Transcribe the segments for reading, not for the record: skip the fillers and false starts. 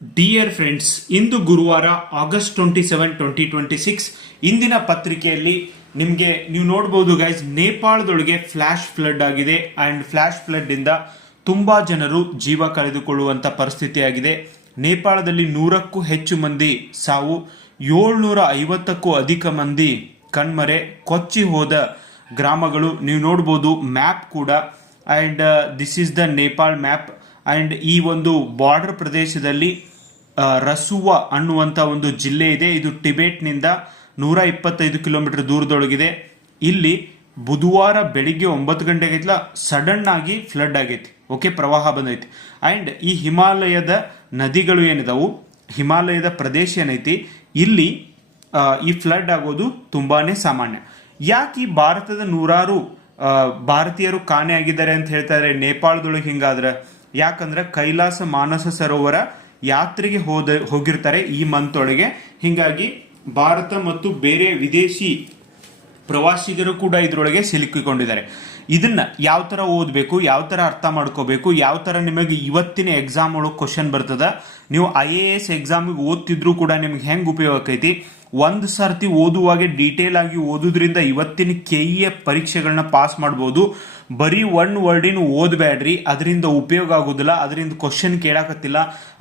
Dear friends, ಇಂದು ಗುರುವಾರ August 27, 2026. ಇಂದಿನ ಪತ್ರಿಕೆಯಲ್ಲಿ ನಿಮಗೆ ನೀವು ನೋಡಬಹುದು ಗೈಸ್, ನೇಪಾಳದೊಳಗೆ ಫ್ಲಾಶ್ ಫ್ಲಡ್ ಆಗಿದೆ ಅಂಡ್ ಫ್ಲಾಶ್ ಫ್ಲಡ್ ಇಂದ ತುಂಬಾ ಜನರು ಜೀವ ಕಳೆದುಕೊಳ್ಳುವಂತ ಪರಿಸ್ಥಿತಿ ಆಗಿದೆ. ನೇಪಾಳದಲ್ಲಿ 100ಕ್ಕೂ ಹೆಚ್ಚು ಮಂದಿ ಸಾವು, 750ಕ್ಕೂ ಅಧಿಕ ಮಂದಿ ಕಣ್ಮರೆ, ಕೊಚ್ಚಿ ಹೋದ ಗ್ರಾಮಗಳು ನೀವು ನೋಡಬಹುದು. ಮ್ಯಾಪ್ ಕೂಡ and this is the Nepal map. And ಈ ಒಂದು ಬಾರ್ಡರ್ ಪ್ರದೇಶದಲ್ಲಿ ರಸುವಾ ಅನ್ನುವಂಥ ಒಂದು ಜಿಲ್ಲೆ ಇದೆ. ಇದು ಟಿಬೆಟ್ನಿಂದ 125 ಕಿಲೋಮೀಟರ್ ದೂರದೊಳಗಿದೆ. ಇಲ್ಲಿ ಬುಧವಾರ ಬೆಳಿಗ್ಗೆ 9 ಗಂಟೆಗೆ ಸಡನ್ ಆಗಿ ಫ್ಲಡ್ ಆಗೈತಿ. ಓಕೆ, ಪ್ರವಾಹ ಬಂದೈತಿ. ಅಂಡ್ ಈ ಹಿಮಾಲಯದ ನದಿಗಳು ಏನಿದಾವು, ಹಿಮಾಲಯದ ಪ್ರದೇಶ ಏನೈತಿ, ಇಲ್ಲಿ ಈ ಫ್ಲಡ್ ಆಗೋದು ತುಂಬಾನೇ ಸಾಮಾನ್ಯ. ಯಾಕೆ ಈ ಭಾರತದ ನೂರಾರು ಭಾರತೀಯರು ಕಾಣೆ ಆಗಿದ್ದಾರೆ ಅಂತ ಹೇಳ್ತಾರೆ ನೇಪಾಳದೊಳಗೆ ಹಿಂಗಾದ್ರೆ? ಯಾಕಂದ್ರೆ ಕೈಲಾಸ ಮಾನಸ ಸರೋವರ ಯಾತ್ರೆಗೆ ಹೋಗಿರ್ತಾರೆ ಈ ಮಂತ್ ಒಳಗೆ. ಹಿಂಗಾಗಿ ಭಾರತ ಮತ್ತು ಬೇರೆ ವಿದೇಶಿ ಪ್ರವಾಸಿಗರು ಕೂಡ ಇದ್ರೊಳಗೆ ಸಿಲುಕಿಕೊಂಡಿದ್ದಾರೆ. ಇದನ್ನ ಯಾವ ತರ ಓದಬೇಕು, ಯಾವ ತರ ಅರ್ಥ ಮಾಡ್ಕೋಬೇಕು, ಯಾವ ತರ ನಿಮಗೆ ಇವತ್ತಿನ ಎಕ್ಸಾಮ್ ಒಳಗೆ ಕ್ವಶನ್ ಬರ್ತದ, ನೀವು IAS ಎಕ್ಸಾಮಿಗೆ ಓದ್ತಿದ್ರು ಕೂಡ ನಿಮ್ಗೆ ಹೆಂಗ್ ಉಪಯೋಗ ಆಕೈತಿ, ಒಂದು ಸರ್ತಿ ಓದುವಾಗೆ ಡೀಟೇಲ್ ಆಗಿ ಓದುದ್ರಿಂದ ಇವತ್ತಿನ KEA ಪರೀಕ್ಷೆಗಳನ್ನ ಪಾಸ್ ಮಾಡ್ಬೋದು. ಬರೀ ಒನ್ ವರ್ಡಿನ ಓದಬೇಡ್ರಿ, ಅದರಿಂದ ಉಪಯೋಗ ಆಗೋದಿಲ್ಲ, ಅದರಿಂದ ಕ್ವಶನ್ ಕೇಳಾಕತ್ತಿಲ್ಲ.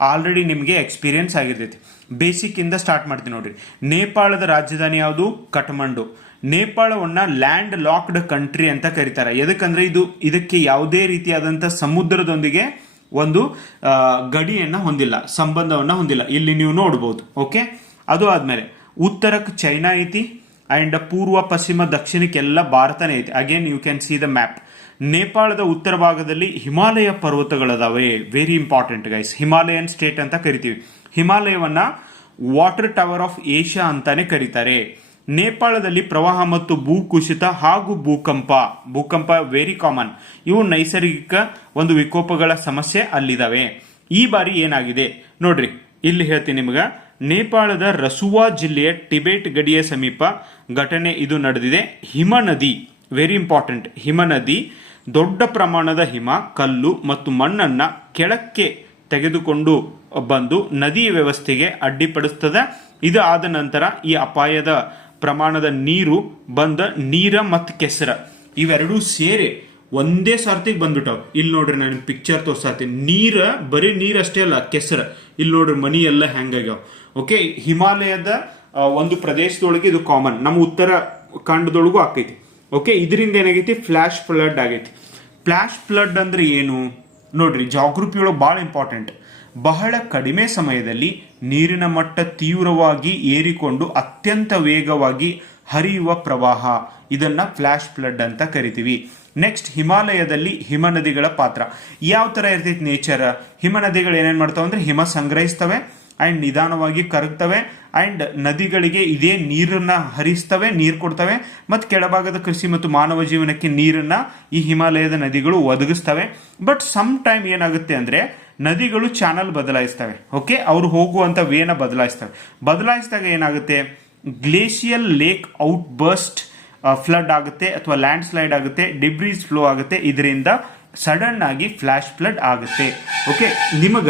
ಆಲ್ರೆಡಿ ನಿಮಗೆ ಎಕ್ಸ್ಪೀರಿಯನ್ಸ್ ಆಗಿರ್ತೈತಿ. ಬೇಸಿಕ್ ಇಂದ ಸ್ಟಾರ್ಟ್ ಮಾಡ್ತೀನಿ ನೋಡ್ರಿ. ನೇಪಾಳದ ರಾಜಧಾನಿ ಯಾವುದು? ಕಠ್ಮಂಡು. ನೇಪಾಳವನ್ನ ಲ್ಯಾಂಡ್ ಲಾಕ್ಡ್ ಕಂಟ್ರಿ ಅಂತ ಕರೀತಾರೆ. ಎದಕ್ಕಂದ್ರೆ ಇದಕ್ಕೆ ಯಾವುದೇ ರೀತಿಯಾದಂತ ಸಮುದ್ರದೊಂದಿಗೆ ಒಂದು ಗಡಿಯನ್ನ ಹೊಂದಿಲ್ಲ, ಸಂಬಂಧವನ್ನ ಹೊಂದಿಲ್ಲ. ಇಲ್ಲಿ ನೀವು ನೋಡಬಹುದು. ಓಕೆ, ಅದು ಆದ್ಮೇಲೆ ಉತ್ತರಕ್ಕೆ ಚೈನಾ ಐತಿ ಅಂಡ್ ಪೂರ್ವ ಪಶ್ಚಿಮ ದಕ್ಷಿಣಕ್ಕೆಲ್ಲ ಭಾರತನೇ ಐತಿ. Again you can see the map. ನೇಪಾಳದ ಉತ್ತರ ಭಾಗದಲ್ಲಿ ಹಿಮಾಲಯ ಪರ್ವತಗಳದಾವೆ. Very important guys. Himalayan state ಅಂತ ಕರಿತೀವಿ. ಹಿಮಾಲಯವನ್ನ ವಾಟರ್ ಟವರ್ ಆಫ್ ಏಷ್ಯಾ ಅಂತಾನೆ ಕರೀತಾರೆ. ನೇಪಾಳದಲ್ಲಿ ಪ್ರವಾಹ ಮತ್ತು ಭೂಕುಸಿತ ಹಾಗೂ ಭೂಕಂಪ ವೆರಿ ಕಾಮನ್. ಇವು ನೈಸರ್ಗಿಕ ಒಂದು ವಿಕೋಪಗಳ ಸಮಸ್ಯೆ ಅಲ್ಲಿದಾವೆ. ಈ ಬಾರಿ ಏನಾಗಿದೆ ನೋಡ್ರಿ, ಇಲ್ಲಿ ಹೇಳ್ತೀನಿ ನಿಮ್ಗ. ನೇಪಾಳದ ರಸುವಾ ಜಿಲ್ಲೆಯ ಟಿಬೆಟ್ ಗಡಿಯ ಸಮೀಪ ಘಟನೆ ಇದು ನಡೆದಿದೆ. ಹಿಮನದಿ, ವೆರಿ ಇಂಪಾರ್ಟೆಂಟ್. ಹಿಮನದಿ ದೊಡ್ಡ ಪ್ರಮಾಣದ ಹಿಮ, ಕಲ್ಲು ಮತ್ತು ಮಣ್ಣನ್ನ ಕೆಳಕ್ಕೆ ತೆಗೆದುಕೊಂಡು ಬಂದು ನದಿಯ ವ್ಯವಸ್ಥೆಗೆ ಅಡ್ಡಿಪಡಿಸ್ತದೆ. ಇದು ಆದ ನಂತರ ಈ ಅಪಾಯದ ಪ್ರಮಾಣದ ನೀರು ಬಂದ ನೀರ ಮತ್ತು ಕೆಸರ ಇವೆರಡೂ ಸೇರಿ ಒಂದೇ ಸರ್ತಿಗೆ ಬಂದ್ಬಿಟ್ಟವ್. ಇಲ್ಲಿ ನೋಡ್ರಿ, ನಾನು ಪಿಕ್ಚರ್ ತೋರ್ಸಾತೀನಿ. ಬರೀ ನೀರ್ ಅಷ್ಟೇ ಅಲ್ಲ, ಕೆಸರ. ಇಲ್ಲಿ ನೋಡ್ರಿ, ಮನಿ ಎಲ್ಲ ಹೆಂಗಾಗ್ಯಾವ. ಓಕೆ, ಹಿಮಾಲಯದ ಒಂದು ಪ್ರದೇಶದೊಳಗೆ ಇದು ಕಾಮನ್. ನಮ್ಮ ಉತ್ತರ ಖಂಡದೊಳಗೂ ಆಕೈತಿ. ಓಕೆ, ಇದರಿಂದ ಏನಾಗೈತಿ? ಫ್ಲಾಶ್ ಫ್ಲಡ್ ಆಗೈತಿ. ಫ್ಲಾಶ್ ಫ್ಲಡ್ ಅಂದ್ರೆ ಏನು ನೋಡ್ರಿ, ಜಾಗ್ರಫಿ ಒಳಗೆ ಬಹಳ ಇಂಪಾರ್ಟೆಂಟ್. ಬಹಳ ಕಡಿಮೆ ಸಮಯದಲ್ಲಿ ನೀರಿನ ಮಟ್ಟ ತೀವ್ರವಾಗಿ ಏರಿಕೊಂಡು ಅತ್ಯಂತ ವೇಗವಾಗಿ ಹರಿಯುವ ಪ್ರವಾಹ, ಇದನ್ನ ಫ್ಲಾಶ್ ಫ್ಲಡ್ ಅಂತ ಕರಿತೀವಿ. ನೆಕ್ಸ್ಟ್, ಹಿಮಾಲಯದಲ್ಲಿ ಹಿಮನದಿಗಳ ಪಾತ್ರ ಯಾವ ತರ ಇರ್ತೈತಿ ನೇಚರ್. ಹಿಮನದಿಗಳು ಏನೇನ್ ಮಾಡ್ತಾವ ಅಂದ್ರೆ ಹಿಮ ಸಂಗ್ರಹಿಸ್ತವೆ ಅಂಡ್ ನಿಧಾನವಾಗಿ ಕರಗ್ತವೆ ಅಂಡ್ ನದಿಗಳಿಗೆ ಇದೇ ನೀರನ್ನ ಹರಿಸ್ತವೆ, ನೀರು ಕೊಡ್ತವೆ. ಮತ್ತು ಕೆಳಭಾಗದ ಕೃಷಿ ಮತ್ತು ಮಾನವ ಜೀವನಕ್ಕೆ ನೀರನ್ನ ಈ ಹಿಮಾಲಯದ ನದಿಗಳು ಒದಗಿಸ್ತವೆ. ಬಟ್ ಸಮ್ ಟೈಮ್ ಏನಾಗುತ್ತೆ ಅಂದ್ರೆ ನದಿಗಳು ಚಾನಲ್ ಬದಲಾಯಿಸ್ತವೆ. ಓಕೆ, ಅವರು ಹೋಗುವಂತ ವೇನ ಬದಲಾಯಿಸಿದಾಗ ಏನಾಗುತ್ತೆ? Glacial lake out burst flood ಆಗುತ್ತೆ ಅಥವಾ ಲ್ಯಾಂಡ್ ಸ್ಲೈಡ್ ಆಗುತ್ತೆ, ಡಿಬ್ರೀಸ್ ಫ್ಲೋ ಆಗುತ್ತೆ. ಇದರಿಂದ ಸಡನ್ ಆಗಿ ಫ್ಲಾಶ್ ಫ್ಲಡ್ ಆಗುತ್ತೆ. ಓಕೆ, ನಿಮಗ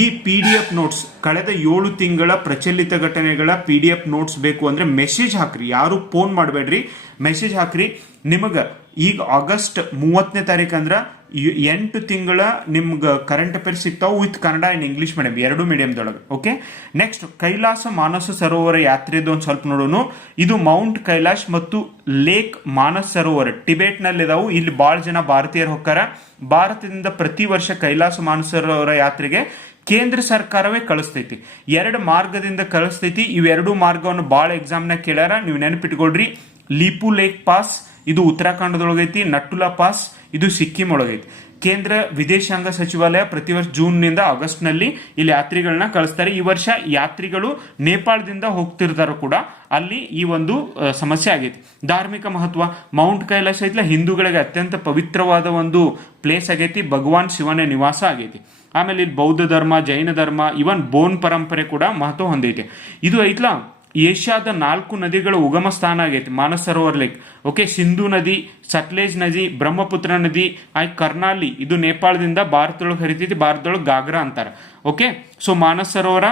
ಈ PDF ನೋಟ್ಸ್, ಕಳೆದ 7 ತಿಂಗಳ ಪ್ರಚಲಿತ ಘಟನೆಗಳ PDF ನೋಟ್ಸ್ ಬೇಕು ಅಂದ್ರೆ ಮೆಸೇಜ್ ಹಾಕ್ರಿ. ಯಾರು ಫೋನ್ ಮಾಡಬೇಡ್ರಿ, ಮೆಸೇಜ್ ಹಾಕ್ರಿ. ನಿಮಗ ಈಗ ಆಗಸ್ಟ್ 30ನೇ ತಾರೀಕು ಅಂದ್ರ 8 ತಿಂಗಳ ನಿಮ್ಗೆ ಕರೆಂಟ್ ಅಫೇರ್ಸ್ ಸಿಗ್ತಾವು with Kannada and English medium, 2 ಮೀಡಿಯಂದೊಳಗೆ. ಓಕೆ, ನೆಕ್ಸ್ಟ್ ಕೈಲಾಸ ಮಾನಸ ಸರೋವರ ಯಾತ್ರೆದು ಒಂದು ಸ್ವಲ್ಪ ನೋಡೋಣ. ಇದು ಮೌಂಟ್ ಕೈಲಾಶ್ ಮತ್ತು ಲೇಕ್ ಮಾನಸ್ ಸರೋವರ ಟಿಬೆಟ್ ನಲ್ಲಿ ಇದಾವು. ಇಲ್ಲಿ ಬಹಳ ಜನ ಭಾರತೀಯರು ಹೋಗ್ತಾರ. ಭಾರತದಿಂದ ಪ್ರತಿ ವರ್ಷ ಕೈಲಾಸ ಮಾನಸ ಸರೋವರ ಯಾತ್ರೆಗೆ ಕೇಂದ್ರ ಸರ್ಕಾರವೇ ಕಳಿಸ್ತೈತಿ. 2 ಮಾರ್ಗದಿಂದ ಕಳಿಸ್ತೈತಿ. ಇವೆರಡು ಮಾರ್ಗವನ್ನು ಬಹಳ ಎಕ್ಸಾಮ್ನಾಗ ಕೇಳ್ಯಾರ, ನೀವು ನೆನಪಿಟ್ಕೊಳ್ರಿ. ಲಿಪು ಲೇಕ್ ಪಾಸ್ ಇದು ಉತ್ತರಾಖಂಡದೊಳಗೈತಿ. ನಟುಲಾ ಪಾಸ್ ಇದು ಸಿಕ್ಕಿಂ ಒಳಗೈತಿ. ಕೇಂದ್ರ ವಿದೇಶಾಂಗ ಸಚಿವಾಲಯ ಪ್ರತಿ ವರ್ಷ ಜೂನ್ ನಿಂದ ಆಗಸ್ಟ್ ನಲ್ಲಿ ಇಲ್ಲಿ ಯಾತ್ರಿಗಳನ್ನ ಕಳಿಸ್ತಾರೆ. ಈ ವರ್ಷ ಯಾತ್ರಿಗಳು ನೇಪಾಳದಿಂದ ಹೋಗ್ತಿರ್ತಾರೋ ಕೂಡ ಅಲ್ಲಿ ಈ ಒಂದು ಸಮಸ್ಯೆ ಆಗೈತಿ. ಧಾರ್ಮಿಕ ಮಹತ್ವ, ಮೌಂಟ್ ಕೈಲಾಸ ಐತ್ಲ ಹಿಂದೂಗಳಿಗೆ ಅತ್ಯಂತ ಪವಿತ್ರವಾದ ಒಂದು ಪ್ಲೇಸ್ ಆಗೈತಿ. ಭಗವಾನ್ ಶಿವನ ನಿವಾಸ ಆಗೈತಿ. ಆಮೇಲೆ ಇಲ್ಲಿ ಬೌದ್ಧ ಧರ್ಮ, ಜೈನ ಧರ್ಮ, ಇವನ್ ಬೋನ್ ಪರಂಪರೆ ಕೂಡ ಮಹತ್ವ ಹೊಂದೈತಿ. ಇದು ಐತ್ಲಾ ಏಷ್ಯಾದ 4 ನದಿಗಳ ಉಗಮ ಸ್ಥಾನ ಆಗೈತಿ ಮಾನಸ್ ಸರೋವರ್ ಲೇಕ್. ಓಕೆ, ಸಿಂಧು ನದಿ, ಸಟ್ಲೇಜ್ ನದಿ, ಬ್ರಹ್ಮಪುತ್ರ ನದಿ, ಕರ್ನಾಲಿ ಇದು ನೇಪಾಳದಿಂದ ಭಾರತದೊಳಗೆ ಹರಿತೈತಿ, ಭಾರತದೊಳಗೆ ಗಾಗ್ರಾ ಅಂತಾರೆ. ಓಕೆ, ಸೊ ಮಾನಸ್ ಸರೋವರ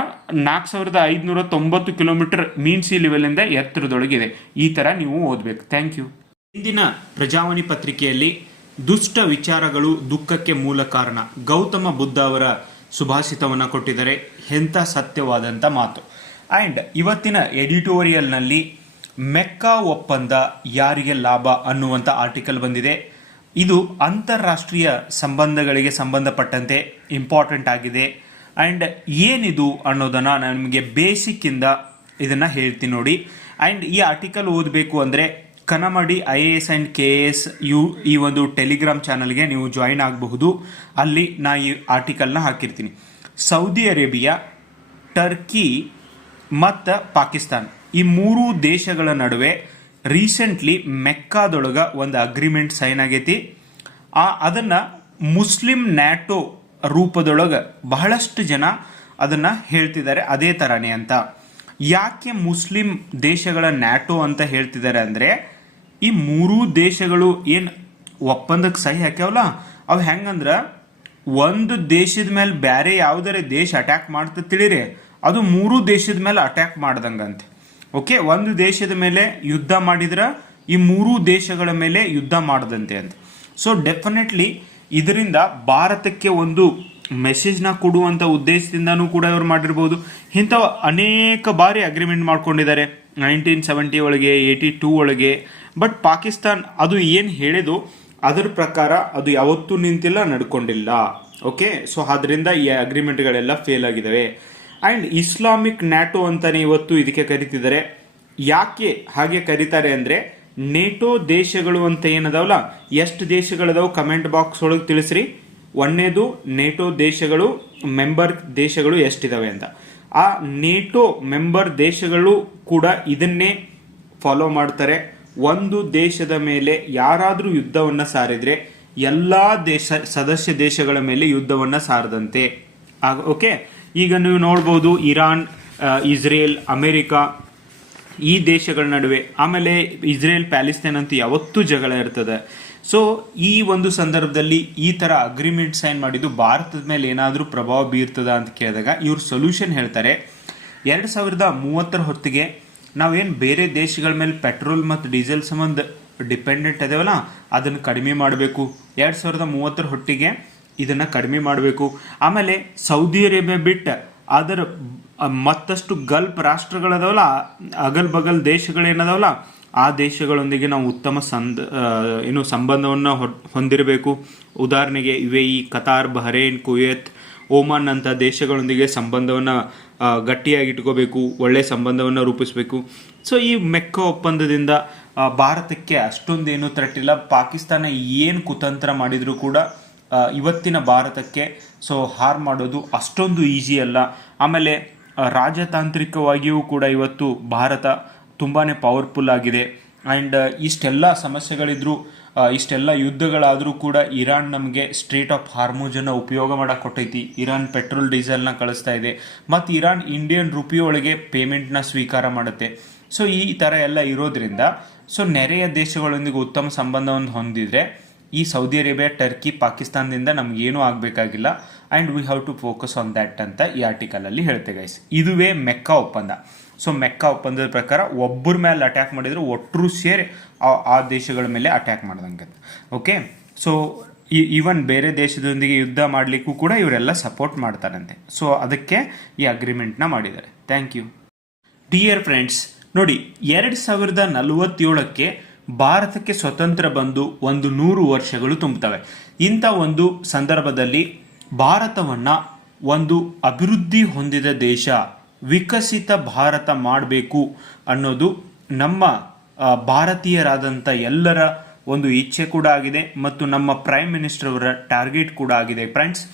4590 ಕಿಲೋಮೀಟರ್ ಮೀನ್ ಸಿ ಲೆವೆಲಿಂದ ಎತ್ತರದೊಳಗಿದೆ. ಈ ತರ ನೀವು ಓದಬೇಕು. Thank you. ಇಂದಿನ ಪ್ರಜಾವಾಣಿ ಪತ್ರಿಕೆಯಲ್ಲಿ ದುಷ್ಟ ವಿಚಾರಗಳು ದುಃಖಕ್ಕೆ ಮೂಲ ಕಾರಣ, ಗೌತಮ ಬುದ್ಧ ಅವರ ಸುಭಾಷಿತವನ್ನು ಕೊಟ್ಟಿದ್ದಾರೆ. ಎಂಥ ಸತ್ಯವಾದಂಥ ಮಾತು. ಆ್ಯಂಡ್ ಇವತ್ತಿನ ಎಡಿಟೋರಿಯಲ್ನಲ್ಲಿ ಮೆಕ್ಕಾ ಒಪ್ಪಂದ ಯಾರಿಗೆ ಲಾಭ ಅನ್ನುವಂಥ ಆರ್ಟಿಕಲ್ ಬಂದಿದೆ. ಇದು ಅಂತಾರಾಷ್ಟ್ರೀಯ ಸಂಬಂಧಗಳಿಗೆ ಸಂಬಂಧಪಟ್ಟಂತೆ ಇಂಪಾರ್ಟೆಂಟ್ ಆಗಿದೆ. ಆ್ಯಂಡ್ ಏನಿದು ಅನ್ನೋದನ್ನು ನಾನು ನಿಮಗೆ ಬೇಸಿಕ್ಕಿಂದ ಇದನ್ನು ಹೇಳ್ತೀನಿ ನೋಡಿ. ಆ್ಯಂಡ್ ಈ ಆರ್ಟಿಕಲ್ ಓದಬೇಕು ಅಂದರೆ ಕನಮಡಿ IAS ಆ್ಯಂಡ್ KAS ಈ ಒಂದು ಟೆಲಿಗ್ರಾಮ್ ಚಾನಲ್ಗೆ ನೀವು ಜಾಯಿನ್ ಆಗಬಹುದು. ಅಲ್ಲಿ ನಾ ಈ ಆರ್ಟಿಕಲ್ನ ಹಾಕಿರ್ತೀನಿ. ಸೌದಿ ಅರೇಬಿಯಾ, ಟರ್ಕಿ ಮತ್ತು ಪಾಕಿಸ್ತಾನ್ ಈ 3 ದೇಶಗಳ ನಡುವೆ ರೀಸೆಂಟ್ಲಿ ಮೆಕ್ಕಾದೊಳಗೆ ಒಂದು ಅಗ್ರಿಮೆಂಟ್ ಸೈನ್ ಆಗೈತಿ. ಅದನ್ನು ಮುಸ್ಲಿಂ ನ್ಯಾಟೋ ರೂಪದೊಳಗೆ ಬಹಳಷ್ಟು ಜನ ಅದನ್ನು ಹೇಳ್ತಿದ್ದಾರೆ ಅದೇ ಥರನೇ ಅಂತ. ಯಾಕೆ ಮುಸ್ಲಿಂ ದೇಶಗಳ ನ್ಯಾಟೋ ಅಂತ ಹೇಳ್ತಿದ್ದಾರೆ ಅಂದರೆ, ಈ 3 ದೇಶಗಳು ಏನು ಒಪ್ಪಂದಕ್ಕೆ ಸಹಿ ಹಾಕ್ಯಾವಲ್ಲ, ಅವು ಹೆಂಗಂದ್ರೆ ಒಂದು ದೇಶದ ಮೇಲೆ ಬೇರೆ ಯಾವುದಾರೆ ದೇಶ ಅಟ್ಯಾಕ್ ಮಾಡ್ತಾ ತಿಳಿರಿ, ಅದು 3 ದೇಶದ ಮೇಲೆ ಅಟ್ಯಾಕ್ ಮಾಡ್ದಂಗಂತೆ. ಓಕೆ, ಒಂದು ದೇಶದ ಮೇಲೆ ಯುದ್ಧ ಮಾಡಿದ್ರೆ ಈ 3 ದೇಶಗಳ ಮೇಲೆ ಯುದ್ಧ ಮಾಡದಂತೆ ಅಂತ. ಸೊ ಡೆಫಿನೆಟ್ಲಿ ಇದರಿಂದ ಭಾರತಕ್ಕೆ ಒಂದು ಮೆಸೇಜ್ನ ಕೊಡುವಂಥ ಉದ್ದೇಶದಿಂದನೂ ಕೂಡ ಇವರು ಮಾಡಿರ್ಬೋದು. ಇಂಥವು ಅನೇಕ ಬಾರಿ ಅಗ್ರಿಮೆಂಟ್ ಮಾಡ್ಕೊಂಡಿದ್ದಾರೆ 1970 ಒಳಗೆ, 82 ಒಳಗೆ. ಬಟ್ ಪಾಕಿಸ್ತಾನ್ ಅದು ಏನು ಹೇಳಿದು ಅದರ ಪ್ರಕಾರ ಅದು ಯಾವತ್ತೂ ನಿಂತಿಲ್ಲ, ನಡ್ಕೊಂಡಿಲ್ಲ. ಓಕೆ, ಸೊ ಅದರಿಂದ ಈ ಅಗ್ರಿಮೆಂಟ್ಗಳೆಲ್ಲ ಫೇಲ್ ಆಗಿದ್ದಾವೆ. ಆ್ಯಂಡ್ ಇಸ್ಲಾಮಿಕ್ ನ್ಯಾಟೋ ಅಂತಾನೆ ಇವತ್ತು ಇದಕ್ಕೆ ಕರಿತಿದ್ದಾರೆ. ಯಾಕೆ ಹಾಗೆ ಕರೀತಾರೆ ಅಂದರೆ, ನೇಟೋ ದೇಶಗಳು ಅಂತ ಏನದಾವಲ್ಲ, ಎಷ್ಟು ದೇಶಗಳದಾವು ಕಮೆಂಟ್ ಬಾಕ್ಸ್ ಒಳಗೆ ತಿಳಿಸ್ರಿ. ಒಂದನೇದು ನೇಟೋ ದೇಶಗಳು ಮೆಂಬರ್ ದೇಶಗಳು ಎಷ್ಟಿದಾವೆ ಅಂತ. ಆ ನೇಟೋ ಮೆಂಬರ್ ದೇಶಗಳು ಕೂಡ ಇದನ್ನೇ ಫಾಲೋ ಮಾಡ್ತಾರೆ. ಒಂದು ದೇಶದ ಮೇಲೆ ಯಾರಾದರೂ ಯುದ್ಧವನ್ನು ಸಾರಿದ್ರೆ ಎಲ್ಲ ಸದಸ್ಯ ದೇಶಗಳ ಮೇಲೆ ಯುದ್ಧವನ್ನು ಸಾರದಂತೆ. ಓಕೆ, ಈಗ ನೀವು ನೋಡ್ಬೋದು ಇರಾನ್, ಇಸ್ರೇಲ್, ಅಮೆರಿಕ ಈ ದೇಶಗಳ ನಡುವೆ, ಆಮೇಲೆ ಇಸ್ರೇಲ್ ಪ್ಯಾಲೆಸ್ತೈನ್ ಅಂತ ಯಾವತ್ತೂ ಜಗಳ ಇರ್ತದೆ. ಸೊ ಈ ಒಂದು ಸಂದರ್ಭದಲ್ಲಿ ಈ ಥರ ಅಗ್ರಿಮೆಂಟ್ ಸೈನ್ ಮಾಡಿದ್ದು ಭಾರತದ ಮೇಲೆ ಏನಾದರೂ ಪ್ರಭಾವ ಬೀರ್ತದ ಅಂತ ಕೇಳಿದಾಗ ಇವ್ರು ಸೊಲ್ಯೂಷನ್ ಹೇಳ್ತಾರೆ. 2030 ಹೊತ್ತಿಗೆ ನಾವೇನು ಬೇರೆ ದೇಶಗಳ ಮೇಲೆ ಪೆಟ್ರೋಲ್ ಮತ್ತು ಡೀಸೆಲ್ ಸಂಬಂಧ ಡಿಪೆಂಡೆಂಟ್ ಅದೇವಲ್ಲ, ಅದನ್ನು ಕಡಿಮೆ ಮಾಡಬೇಕು. 2030 ಹೊತ್ತಿಗೆ ಇದನ್ನು ಕಡಿಮೆ ಮಾಡಬೇಕು. ಆಮೇಲೆ ಸೌದಿ ಅರೇಬಿಯಾ ಬಿಟ್ಟು ಅದರ ಮತ್ತಷ್ಟು ಗಲ್ಫ್ ರಾಷ್ಟ್ರಗಳದಾವಲ್ಲ, ಅಗಲ್ ಬಗಲ್ ದೇಶಗಳೇನದಾವಲ್ಲ, ಆ ದೇಶಗಳೊಂದಿಗೆ ನಾವು ಉತ್ತಮ ಸಂಬಂಧವನ್ನು ಹೊಂದಿರಬೇಕು. ಉದಾಹರಣೆಗೆ UAE, ಕತಾರ್, ಬಹರೇನ್, ಕುವೈತ್, ಓಮಾನ್ ಅಂತ ದೇಶಗಳೊಂದಿಗೆ ಸಂಬಂಧವನ್ನು ಗಟ್ಟಿಯಾಗಿ ಇಟ್ಕೋಬೇಕು, ಒಳ್ಳೆಯ ಸಂಬಂಧವನ್ನು ರೂಪಿಸಬೇಕು. ಸೊ ಈ ಮೆಕ್ಕಾ ಒಪ್ಪಂದದಿಂದ ಭಾರತಕ್ಕೆ ಅಷ್ಟೊಂದೇನು ಥ್ರೆಟ್ ಪಾಕಿಸ್ತಾನ ಏನು ಕುತಂತ್ರ ಮಾಡಿದರೂ ಕೂಡ ಇವತ್ತಿನ ಭಾರತಕ್ಕೆ ಸೊ ಹಾರ್ ಮಾಡೋದು ಅಷ್ಟೊಂದು ಈಸಿ ಅಲ್ಲ. ಆಮೇಲೆ ರಾಜತಾಂತ್ರಿಕವಾಗಿಯೂ ಕೂಡ ಇವತ್ತು ಭಾರತ ತುಂಬಾ ಪವರ್ಫುಲ್ ಆಗಿದೆ. ಆ್ಯಂಡ್ ಇಷ್ಟೆಲ್ಲ ಸಮಸ್ಯೆಗಳಿದ್ರು, ಇಷ್ಟೆಲ್ಲ ಯುದ್ಧಗಳಾದರೂ ಕೂಡ ಇರಾನ್ ನಮಗೆ ಸ್ಟ್ರೇಟ್ ಆಫ್ ಹಾರ್ಮುಜನ್ನು ಉಪಯೋಗ ಮಾಡಕ್ಕೆ ಕೊಟ್ಟೈತಿ. ಇರಾನ್ ಪೆಟ್ರೋಲ್ ಡೀಸೆಲ್ನ ಕಳಿಸ್ತಾ ಇದೆ, ಮತ್ತು ಇರಾನ್ ಇಂಡಿಯನ್ ರುಪಿ ಒಳಗೆ ಪೇಮೆಂಟ್ನ ಸ್ವೀಕಾರ ಮಾಡುತ್ತೆ. ಸೊ ಈ ಥರ ಎಲ್ಲ ಇರೋದ್ರಿಂದ ಸೊ ನೆರೆಯ ದೇಶಗಳೊಂದಿಗೆ ಉತ್ತಮ ಸಂಬಂಧವನ್ನು ಹೊಂದಿದ್ರೆ ಈ ಸೌದಿ ಅರೇಬಿಯಾ, ಟರ್ಕಿ, ಪಾಕಿಸ್ತಾನದಿಂದ ನಮಗೇನೂ ಆಗಬೇಕಾಗಿಲ್ಲ. And we have to focus on that ಅಂತ ಈ ಆರ್ಟಿಕಲಲ್ಲಿ ಹೇಳ್ತೆ ಗೈಸ್. ಇದುವೇ ಮೆಕ್ಕಾ ಒಪ್ಪಂದ. ಸೊ ಮೆಕ್ಕಾ ಒಪ್ಪಂದದ ಪ್ರಕಾರ ಒಬ್ಬರ ಮೇಲೆ ಅಟ್ಯಾಕ್ ಮಾಡಿದರೆ ಒಟ್ಟರು ಸೇರಿ ಆ ದೇಶಗಳ ಮೇಲೆ ಅಟ್ಯಾಕ್ ಮಾಡ್ದಂಗೆ. ಓಕೆ, ಸೊ ಈವನ್ ಬೇರೆ ದೇಶದೊಂದಿಗೆ ಯುದ್ಧ ಮಾಡಲಿಕ್ಕೂ ಕೂಡ ಇವರೆಲ್ಲ ಸಪೋರ್ಟ್ ಮಾಡ್ತಾರಂತೆ. ಸೊ ಅದಕ್ಕೆ ಈ ಅಗ್ರಿಮೆಂಟ್ನ ಮಾಡಿದ್ದಾರೆ. Thank you. ಡಿಯರ್ ಫ್ರೆಂಡ್ಸ್, ನೋಡಿ 2047ಕ್ಕೆ ಭಾರತಕ್ಕೆ ಸ್ವತಂತ್ರ ಬಂದು 100 ವರ್ಷಗಳು ತುಂಬುತ್ತವೆ. ಇಂಥ ಒಂದು ಸಂದರ್ಭದಲ್ಲಿ ಭಾರತವನ್ನು ಒಂದು ಅಭಿವೃದ್ಧಿ ಹೊಂದಿದ ದೇಶ, ವಿಕಸಿತ ಭಾರತ ಮಾಡಬೇಕು ಅನ್ನೋದು ನಮ್ಮ ಭಾರತೀಯರಾದಂಥ ಎಲ್ಲರ ಒಂದು ಇಚ್ಛೆ ಕೂಡ ಆಗಿದೆ, ಮತ್ತು ನಮ್ಮ ಪ್ರೈಮ್ ಮಿನಿಸ್ಟರ್ ಅವರ ಟಾರ್ಗೆಟ್ ಕೂಡ ಆಗಿದೆ. ಫ್ರೆಂಡ್ಸ್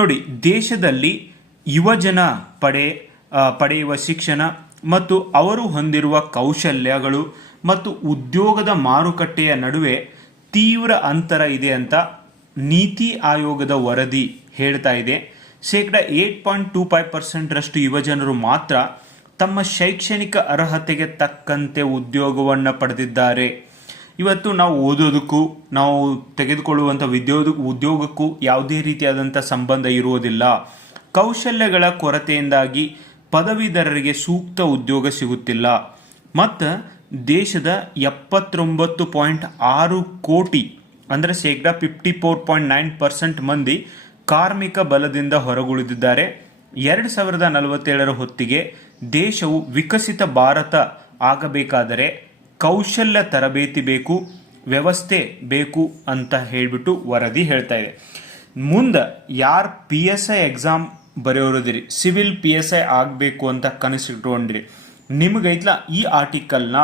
ನೋಡಿ, ದೇಶದಲ್ಲಿ ಯುವಜನ ಪಡೆಯುವ ಶಿಕ್ಷಣ ಮತ್ತು ಅವರು ಹೊಂದಿರುವ ಕೌಶಲ್ಯಗಳು ಮತ್ತು ಉದ್ಯೋಗದ ಮಾರುಕಟ್ಟೆಯ ನಡುವೆ ತೀವ್ರ ಅಂತರ ಇದೆ ಅಂತ ನೀತಿ ಆಯೋಗದ ವರದಿ ಹೇಳ್ತಾ ಇದೆ. 8.25% ಯುವಜನರು ಮಾತ್ರ ತಮ್ಮ ಶೈಕ್ಷಣಿಕ ಅರ್ಹತೆಗೆ ತಕ್ಕಂತೆ ಉದ್ಯೋಗವನ್ನು ಪಡೆದಿದ್ದಾರೆ. ಇವತ್ತು ನಾವು ಓದೋದಕ್ಕೂ ನಾವು ತೆಗೆದುಕೊಳ್ಳುವಂಥ ಉದ್ಯೋಗಕ್ಕೂ ಯಾವುದೇ ರೀತಿಯಾದಂಥ ಸಂಬಂಧ ಇರುವುದಿಲ್ಲ. ಕೌಶಲ್ಯಗಳ ಕೊರತೆಯಿಂದಾಗಿ ಪದವೀಧರರಿಗೆ ಸೂಕ್ತ ಉದ್ಯೋಗ ಸಿಗುತ್ತಿಲ್ಲ. ಮತ್ತು ದೇಶದ 79.6 ಕೋಟಿ ಅಂದರೆ ಶೇಕಡಾ 54.9% ಮಂದಿ ಕಾರ್ಮಿಕ ಬಲದಿಂದ ಹೊರಗುಳಿದಿದ್ದಾರೆ. 2047 ಹೊತ್ತಿಗೆ ದೇಶವು ವಿಕಸಿತ ಭಾರತ ಆಗಬೇಕಾದರೆ ಕೌಶಲ್ಯ ತರಬೇತಿ ಬೇಕು, ವ್ಯವಸ್ಥೆ ಬೇಕು ಅಂತ ಹೇಳಿಬಿಟ್ಟು ವರದಿ ಹೇಳ್ತಾ ಇದೆ. ಮುಂದೆ ಯಾರು PSI ಎಕ್ಸಾಮ್ ಬರೆಯೋರಿದಿರಿ, ಸಿವಿಲ್ PSI ಆಗಬೇಕು ಅಂತ ಕನಸಿಟ್ಕೊಂಡ್ರಿ, ನಿಮಗೈತ್ಲ ಈ ಆರ್ಟಿಕಲ್ನ